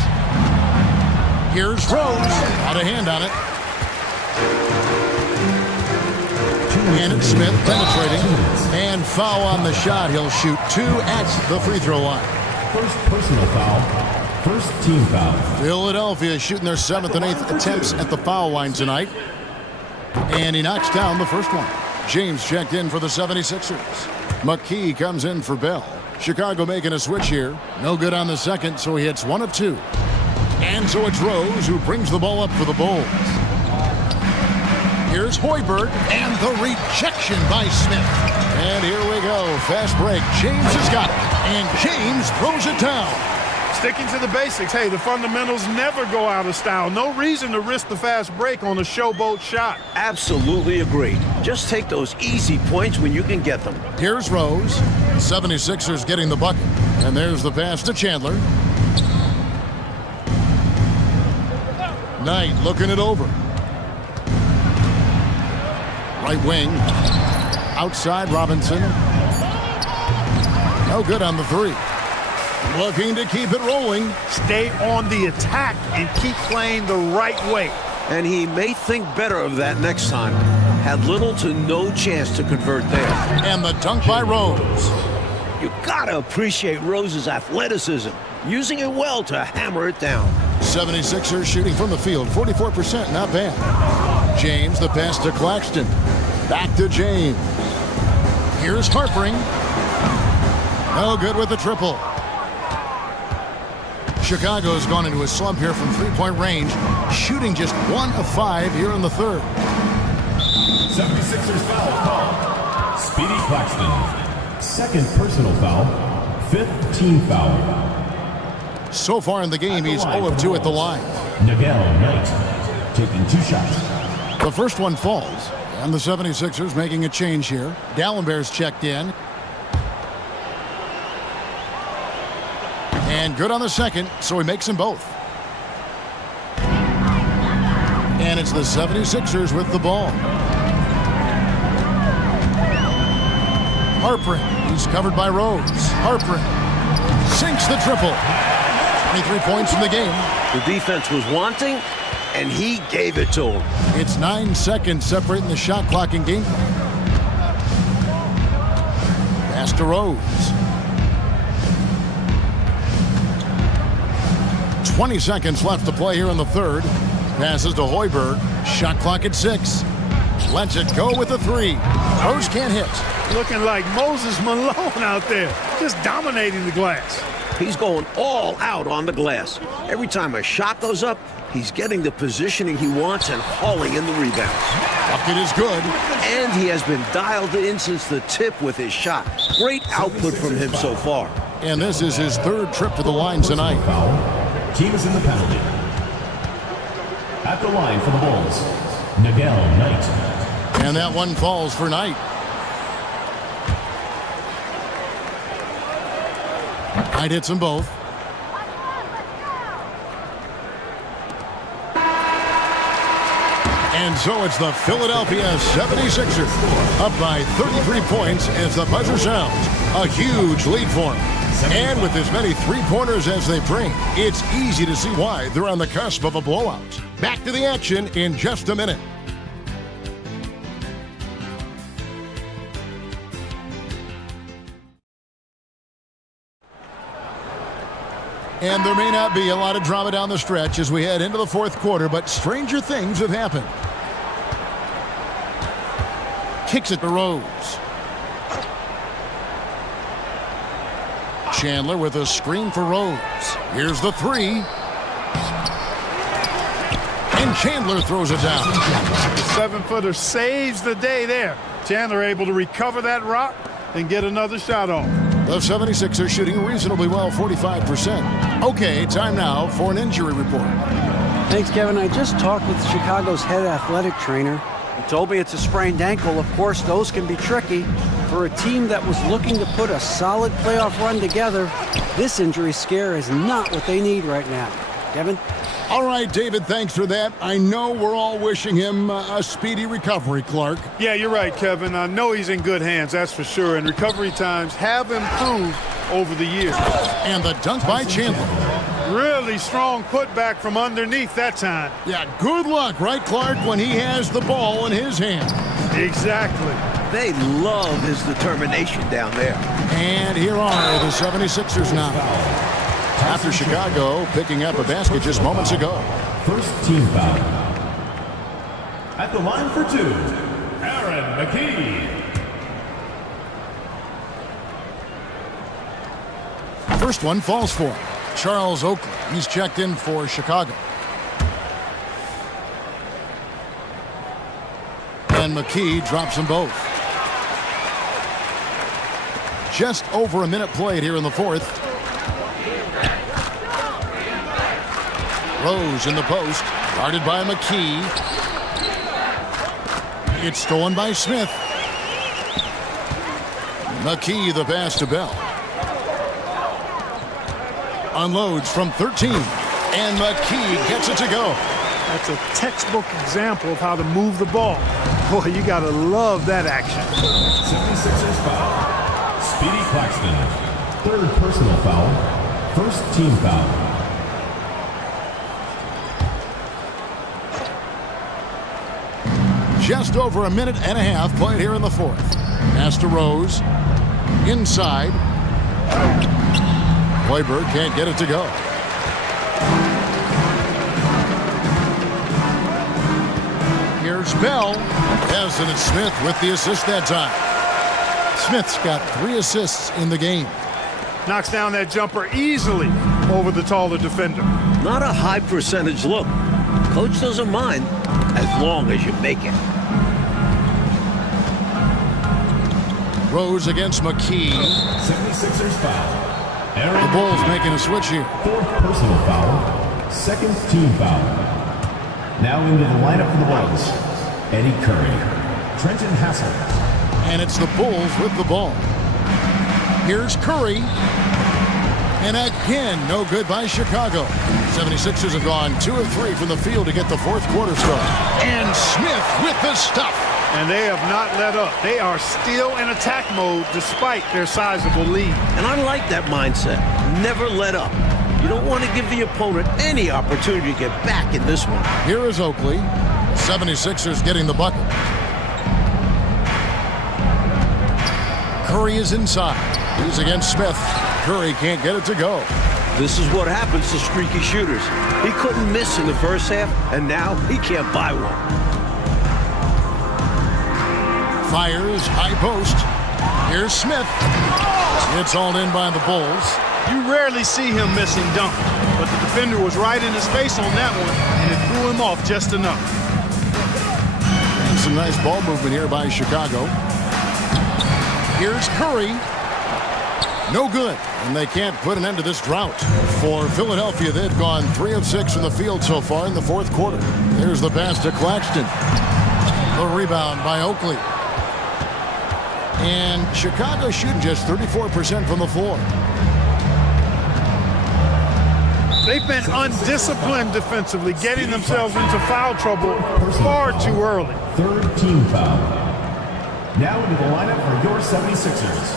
Here's Rose. Out of hand on it. And it's Smith penetrating. And foul on the shot. He'll shoot 2 at the free throw line. First personal foul. First team foul. Philadelphia shooting their 7th and 8th attempts at the foul line tonight. And he knocks down the first one. James checked in for the 76ers. McKee comes in for Bell. Chicago making a switch here. No good on the second, so he hits 1 of 2. And so it's Rose who brings the ball up for the Bulls. Here's Hoiberg, and the rejection by Smith. And here we go. Fast break. James has got it. And James throws it down. Sticking to the basics. Hey, the fundamentals never go out of style. No reason to risk the fast break on a showboat shot. Absolutely agree. Just take those easy points when you can get them. Here's Rose. 76ers getting the bucket. And there's the pass to Chandler. Knight looking it over. Right wing. Outside Robinson. No good on the three. Looking to keep it rolling. Stay on the attack and keep playing the right way. And he may think better of that next time. Had little to no chance to convert there. And the dunk by Rose. You gotta appreciate Rose's athleticism. Using it well to hammer it down. 76ers shooting from the field. 44%, not bad. James, the pass to Claxton. Back to James. Here's Harpering. No good with the triple. Chicago's gone into a slump here from three-point range, shooting just 1 of 5 here in the third. 76ers foul call. Speedy Claxton. Second personal foul. Fifth team foul. So far in the game, he's 0 of 2 at the line. Nigel Knight taking 2 shots. The first one falls, and the 76ers making a change here. Gallenberg's checked in. And good on the second, so he makes them both. And it's the 76ers with the ball. Harpring, he's covered by Rose. Harpring sinks the triple. 23 points in the game. The defense was wanting, and he gave it to him. It's 9 seconds separating the shot clock and game clock. Pass to Rose. 20 seconds left to play here in the third. Passes to Hoiberg. Shot clock at 6. Lets it go with a 3. Rose can't hit. Looking like Moses Malone out there, just dominating the glass. He's going all out on the glass. Every time a shot goes up, he's getting the positioning he wants and hauling in the rebounds. Bucket is good. And he has been dialed in since the tip with his shot. Great output from him so far. And this is his third trip to the line tonight. Foul. Team is in the penalty. At the line for the Bulls, Nigel Knight. And that one falls for Knight. Knight hits them both. And so it's the Philadelphia 76ers up by 33 points as the buzzer sounds. A huge lead for them. And with as many three-pointers as they bring, it's easy to see why they're on the cusp of a blowout. Back to the action in just a minute. And there may not be a lot of drama down the stretch as we head into the fourth quarter, but stranger things have happened. Kicks it to Rose. Chandler with a screen for Rose. Here's the 3. And Chandler throws it down. The 7-footer saves the day there. Chandler able to recover that rock and get another shot off. The 76ers shooting reasonably well, 45%. Okay, time now for an injury report. Thanks, Kevin. I just talked with Chicago's head athletic trainer. He told me it's a sprained ankle. Of course, those can be tricky. For a team that was looking to put a solid playoff run together, this injury scare is not what they need right now. Kevin? All right, David, thanks for that. I know we're all wishing him a speedy recovery, Clark. Yeah, you're right, Kevin. I know he's in good hands, that's for sure. And recovery times have improved over the years. And the dunk by Chandler. Really strong putback from underneath that time. Yeah, good luck, right, Clark, when he has the ball in his hand. Exactly. They love his determination down there. And here are the 76ers now. After Chicago picking up a basket just moments ago. First team foul. At the line for 2, Aaron McKee. First one falls for him. Charles Oakley. He's checked in for Chicago. And McKee drops them both. Just over a minute played here in the fourth. Rose in the post, guarded by McKee. It's stolen by Smith. McKee the pass to Bell. Unloads from 13, and McKee gets it to go. That's a textbook example of how to move the ball. Boy, you got to love that action. 76ers foul. Speedy Claxton. Third personal foul. First team foul. Just over a minute and a half played here in the fourth. Pass to Rose. Inside. Hoiberg can't get it to go. Here's Bell. Yes, and it's Smith with the assist that time. Smith's got 3 assists in the game. Knocks down that jumper easily over the taller defender. Not a high percentage look. Coach doesn't mind as long as you make it. Rose against McKee. 76ers foul. The Bulls making a switch here. Fourth personal foul. Second team foul. Now into the lineup for the Bulls. Eddie Curry. Trenton Hassel. And it's the Bulls with the ball. Here's Curry. And again, no good by Chicago. 76ers have gone 2 of 3 from the field to get the fourth quarter started. And Smith with the stuff. And they have not let up. They are still in attack mode despite their sizable lead. And I like that mindset. Never let up. You don't want to give the opponent any opportunity to get back in this one. Here is Oakley. 76ers getting the bucket. Curry is inside. He's against Smith. Curry can't get it to go. This is what happens to streaky shooters. He couldn't miss in the first half, and now he can't buy one. Fires, high post. Here's Smith. It's all in by the Bulls. You rarely see him missing dunk, but the defender was right in his face on that one, and it threw him off just enough. And some nice ball movement here by Chicago. Here's Curry. No good, and they can't put an end to this drought. For Philadelphia, they've gone 3 of 6 from the field so far in the fourth quarter. There's the pass to Claxton. The rebound by Oakley. And Chicago shooting just 34% from the floor. They've been undisciplined defensively, getting themselves into foul trouble far too early. Third team foul. Now into the lineup for your 76ers.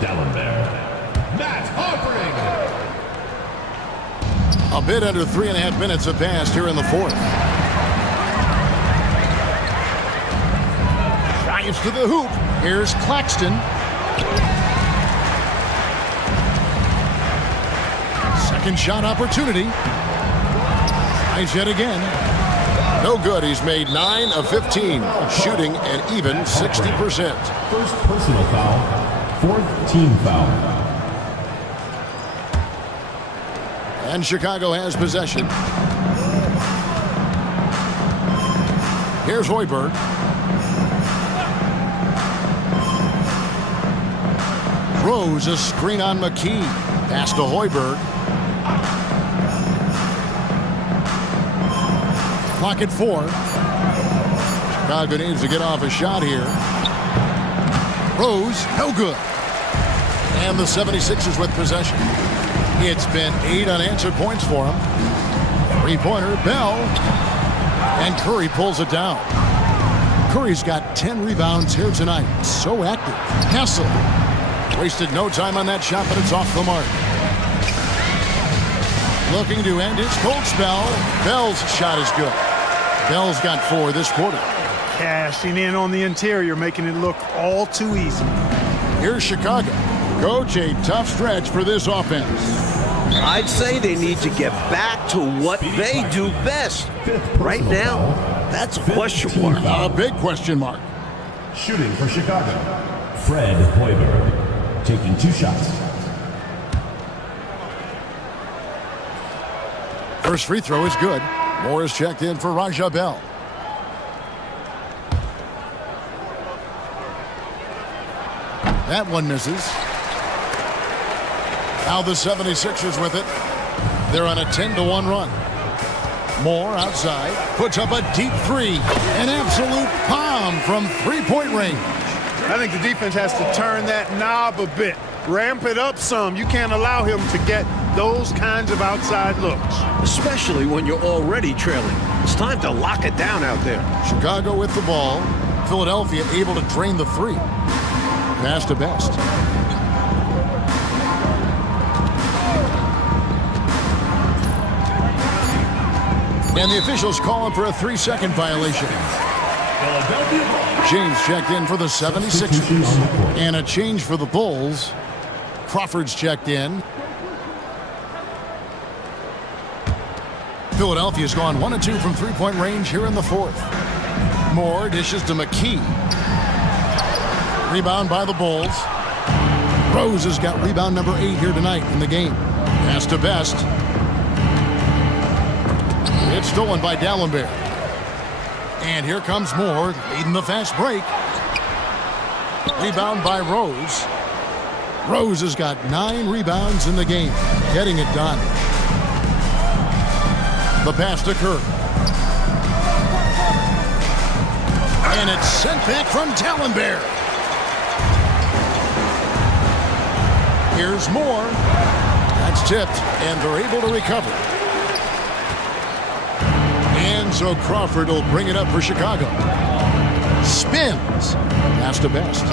Dallenberg. Matt Harpering. A bit under 3.5 minutes have passed here in the fourth. Drives to the hoop. Here's Claxton. Second shot opportunity. Tries yet again. No good. He's made 9 of 15, shooting an even 60%. First personal foul. Fourth team foul. And Chicago has possession. Here's Hoiberg. Rose, a screen on McKee. Pass to Hoiberg. Clock at 4. Chicago needs to get off a shot here. Rose, no good. And the 76ers with possession. It's been 8 unanswered points for him. Three-pointer, Bell. And Curry pulls it down. Curry's got 10 rebounds here tonight. So active. Hassel. Wasted no time on that shot, but it's off the mark. Looking to end his cold spell. Bell's shot is good. Bell's got 4 this quarter. Cashing in on the interior, making it look all too easy. Here's Chicago. Coach, a tough stretch for this offense. I'd say they need to get back to what they do best. Right now, that's a question mark. A big question mark. Shooting for Chicago. Fred Hoiberg. Taking 2 shots. First free throw is good. Moore is checked in for Raja Bell. That one misses. Now the 76ers with it. They're on a 10-1 run. Moore outside. Puts up a deep 3. An absolute bomb from three-point range. I think the defense has to turn that knob a bit. Ramp it up some. You can't allow him to get those kinds of outside looks. Especially when you're already trailing. It's time to lock it down out there. Chicago with the ball. Philadelphia able to drain the 3. Pass to Best. And the officials calling for a 3-second violation. James checked in for the 76ers. And a change for the Bulls. Crawford's checked in. Philadelphia's gone 1 of 2 from three-point range here in the fourth. Moore dishes to McKee. Rebound by the Bulls. Rose has got rebound number 8 here tonight in the game. Pass to Best. It's stolen by Dallenberg. And here comes Moore leading the fast break. Rebound by Rose. Rose has got 9 rebounds in the game, getting it done. The pass to Curry. And it's sent back from Tallenberg. Here's Moore. That's tipped, and they're able to recover. And so Crawford will bring it up for Chicago. Spins. Pass to Best.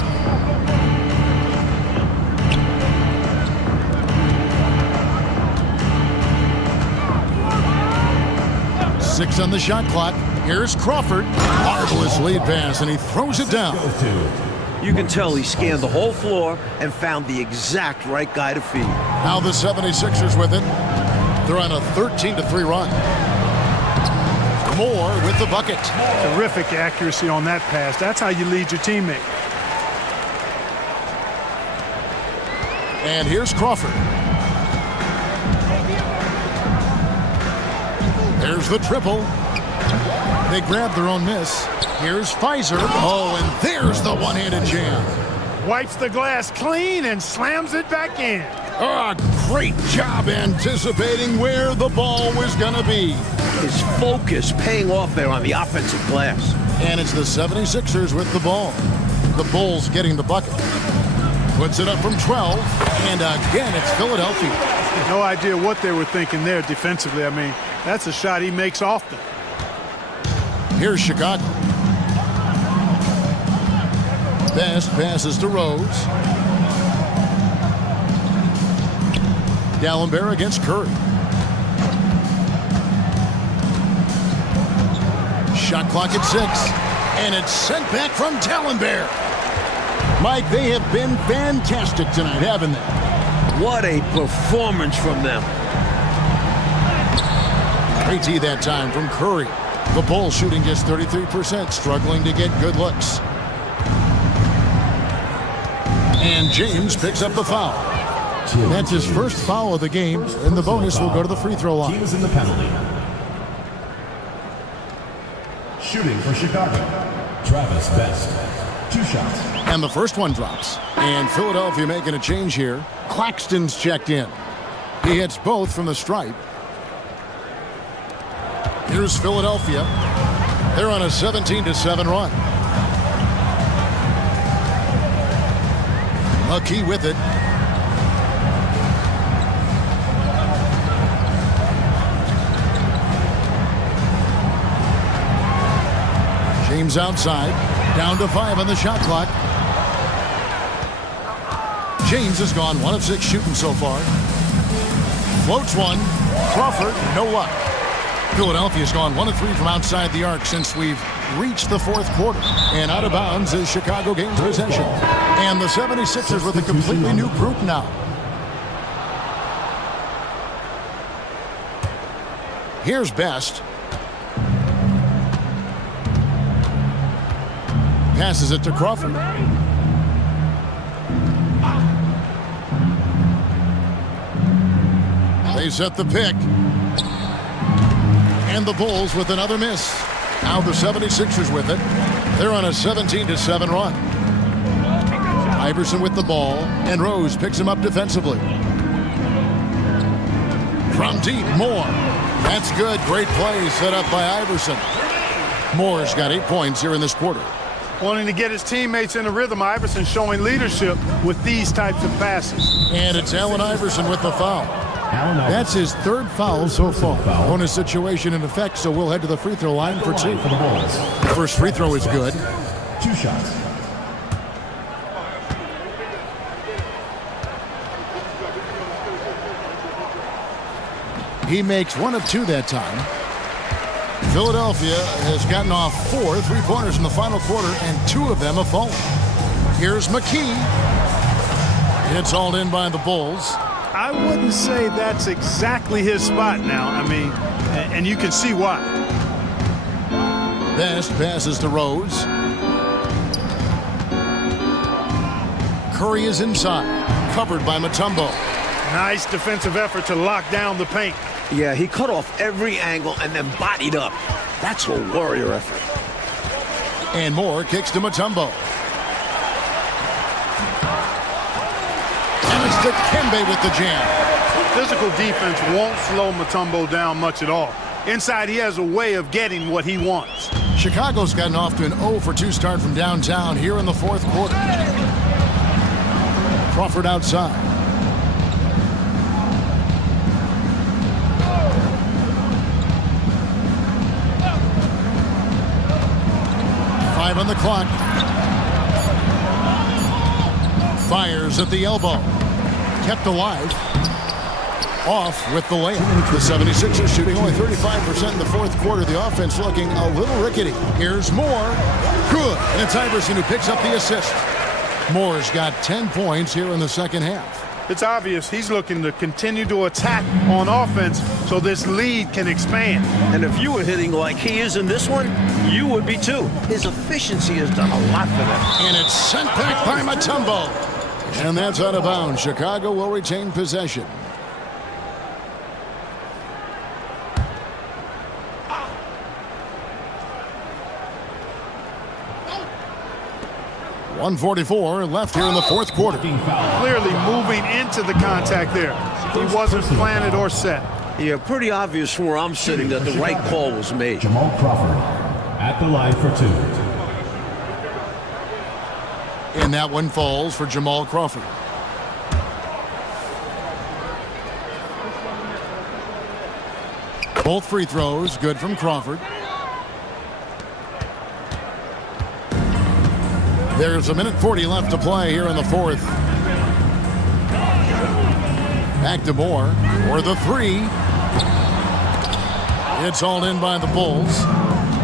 Six on the shot clock. Here's Crawford. Marvelous lead pass, and he throws it down. You can tell he scanned the whole floor and found the exact right guy to feed. Now the 76ers with it. They're on a 13-3 run. Moore with the bucket. Terrific accuracy on that pass. That's how you lead your teammate. And here's Crawford. There's the triple. They grab their own miss. Here's Pfizer. Oh, and there's the one-handed jam. Wipes the glass clean and slams it back in. Oh, great job anticipating where the ball was going to be. His focus paying off there on the offensive glass. And it's the 76ers with the ball. The Bulls getting the bucket. Puts it up from 12. And again, it's Philadelphia. No idea what they were thinking there defensively. I mean, that's a shot he makes often. Here's Chicago. Best passes to Rose. Gallenberg against Curry. Shot clock at 6. And it's sent back from Tallenberg. Mike, they have been fantastic tonight, haven't they? What a performance from them. Great D that time from Curry. The Bulls shooting just 33%, struggling to get good looks. And James picks up the foul. That's his first foul of the game, and the bonus will go to the free throw line. Teams in the penalty. Shooting for Chicago, Travis Best. 2 shots. And the first one drops. And Philadelphia making a change here. Claxton's checked in. He hits both from the stripe. Here's Philadelphia. They're on a 17-7 run. McKee with it. James outside. Down to 5 on the shot clock. James has gone 1 of 6 shooting so far. Floats one. Crawford, no luck. Philadelphia's gone 1 of 3 from outside the arc since we've reached the 4th quarter. And out of bounds is Chicago gains possession. And the 76ers with a completely new group now. Here's Best. Passes it to Crawford. They set the pick. And the Bulls with another miss. Now the 76ers with it. They're on a 17-7 run. Iverson with the ball, and Rose picks him up defensively. From deep, Moore. That's good. Great play set up by Iverson. Moore's got 8 points here in this quarter. Wanting to get his teammates in a rhythm, Iverson showing leadership with these types of passes. And it's Allen Iverson with the foul. That's his 3rd foul so far. Bonus situation in effect, so we'll head to the free throw line for 2. For the Bulls. First free throw is good. 2 shots. He makes 1 of 2 that time. Philadelphia has gotten off 4 3-pointers in the final quarter, and 2 of them have fallen. Here's McKee. It's hauled in by the Bulls. I wouldn't say that's exactly his spot now. I mean, and you can see why. Best passes to Rose. Curry is inside, covered by Mutombo. Nice defensive effort to lock down the paint. Yeah, he cut off every angle and then bodied up. That's a warrior effort. And Moore kicks to Mutombo. Dikembe with the jam. Physical defense won't slow Mutombo down much at all. Inside, he has a way of getting what he wants. Chicago's gotten off to an 0-for-2 start from downtown here in the fourth quarter. Crawford outside. Five on the clock. Fires at the elbow. Kept alive. Off with the layup. The 76ers shooting only 35% in the fourth quarter. The offense looking a little rickety. Here's Moore. Good. And it's Iverson who picks up the assist. Moore's got 10 points here in the second half. It's obvious he's looking to continue to attack on offense so this lead can expand. And if you were hitting like he is in this one, you would be too. His efficiency has done a lot for them. And it's sent back by Mutombo. And that's out of bounds. Chicago will retain possession. .144 left here in the fourth quarter. Clearly moving into the contact there. He wasn't planted or set. Yeah, pretty obvious from where I'm sitting that the right call was made. Jamal Crawford at the line for two. And that one falls for Jamal Crawford. Both free throws good from Crawford. There's a minute 40 left to play here in the fourth. Back to Moore for the three. It's all in by the Bulls.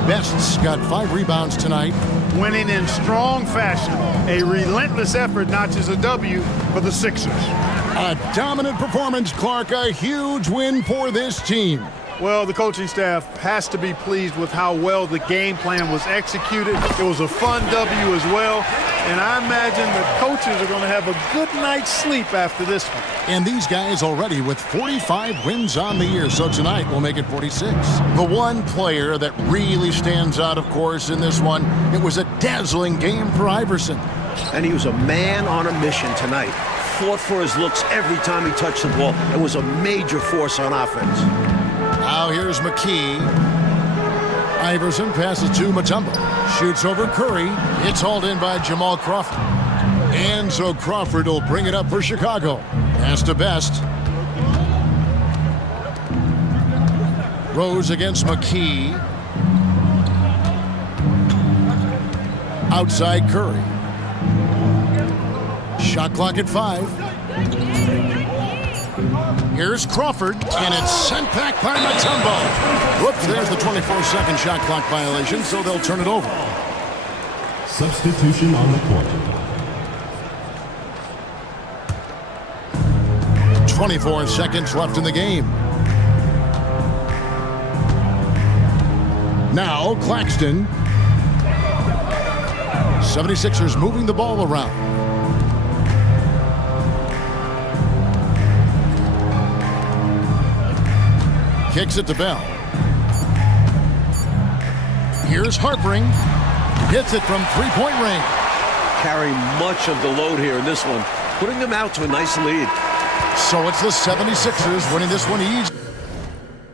Best's got 5 rebounds tonight. Winning in strong fashion. A relentless effort notches a W for the Sixers. A dominant performance, Clark. A huge win for this team. Well, the coaching staff has to be pleased with how well the game plan was executed. It was a fun W as well. And I imagine the coaches are going to have a good night's sleep after this one. And these guys already with 45 wins on the year. So tonight we'll make it 46. The one player that really stands out, of course, in this one, it was a dazzling game for Iverson. And he was a man on a mission tonight. Fought for his looks every time he touched the ball and was a major force on offense. Now here's McKee. Iverson passes to Mutombo. Shoots over Curry. It's hauled in by Jamal Crawford. And so Crawford will bring it up for Chicago. Pass to Best. Rose against McKee. Outside Curry. Shot clock at 5. Here's Crawford, and it's sent back by Mutombo. Whoops, there's the 24-second shot clock violation, so they'll turn it over. Substitution on the court. 24 seconds left in the game. Now Claxton. 76ers moving the ball around. Kicks it to Bell. Here's Harpering. Hits it from three-point range. Carrying much of the load here in this one, putting them out to a nice lead. So it's the 76ers winning this one easy.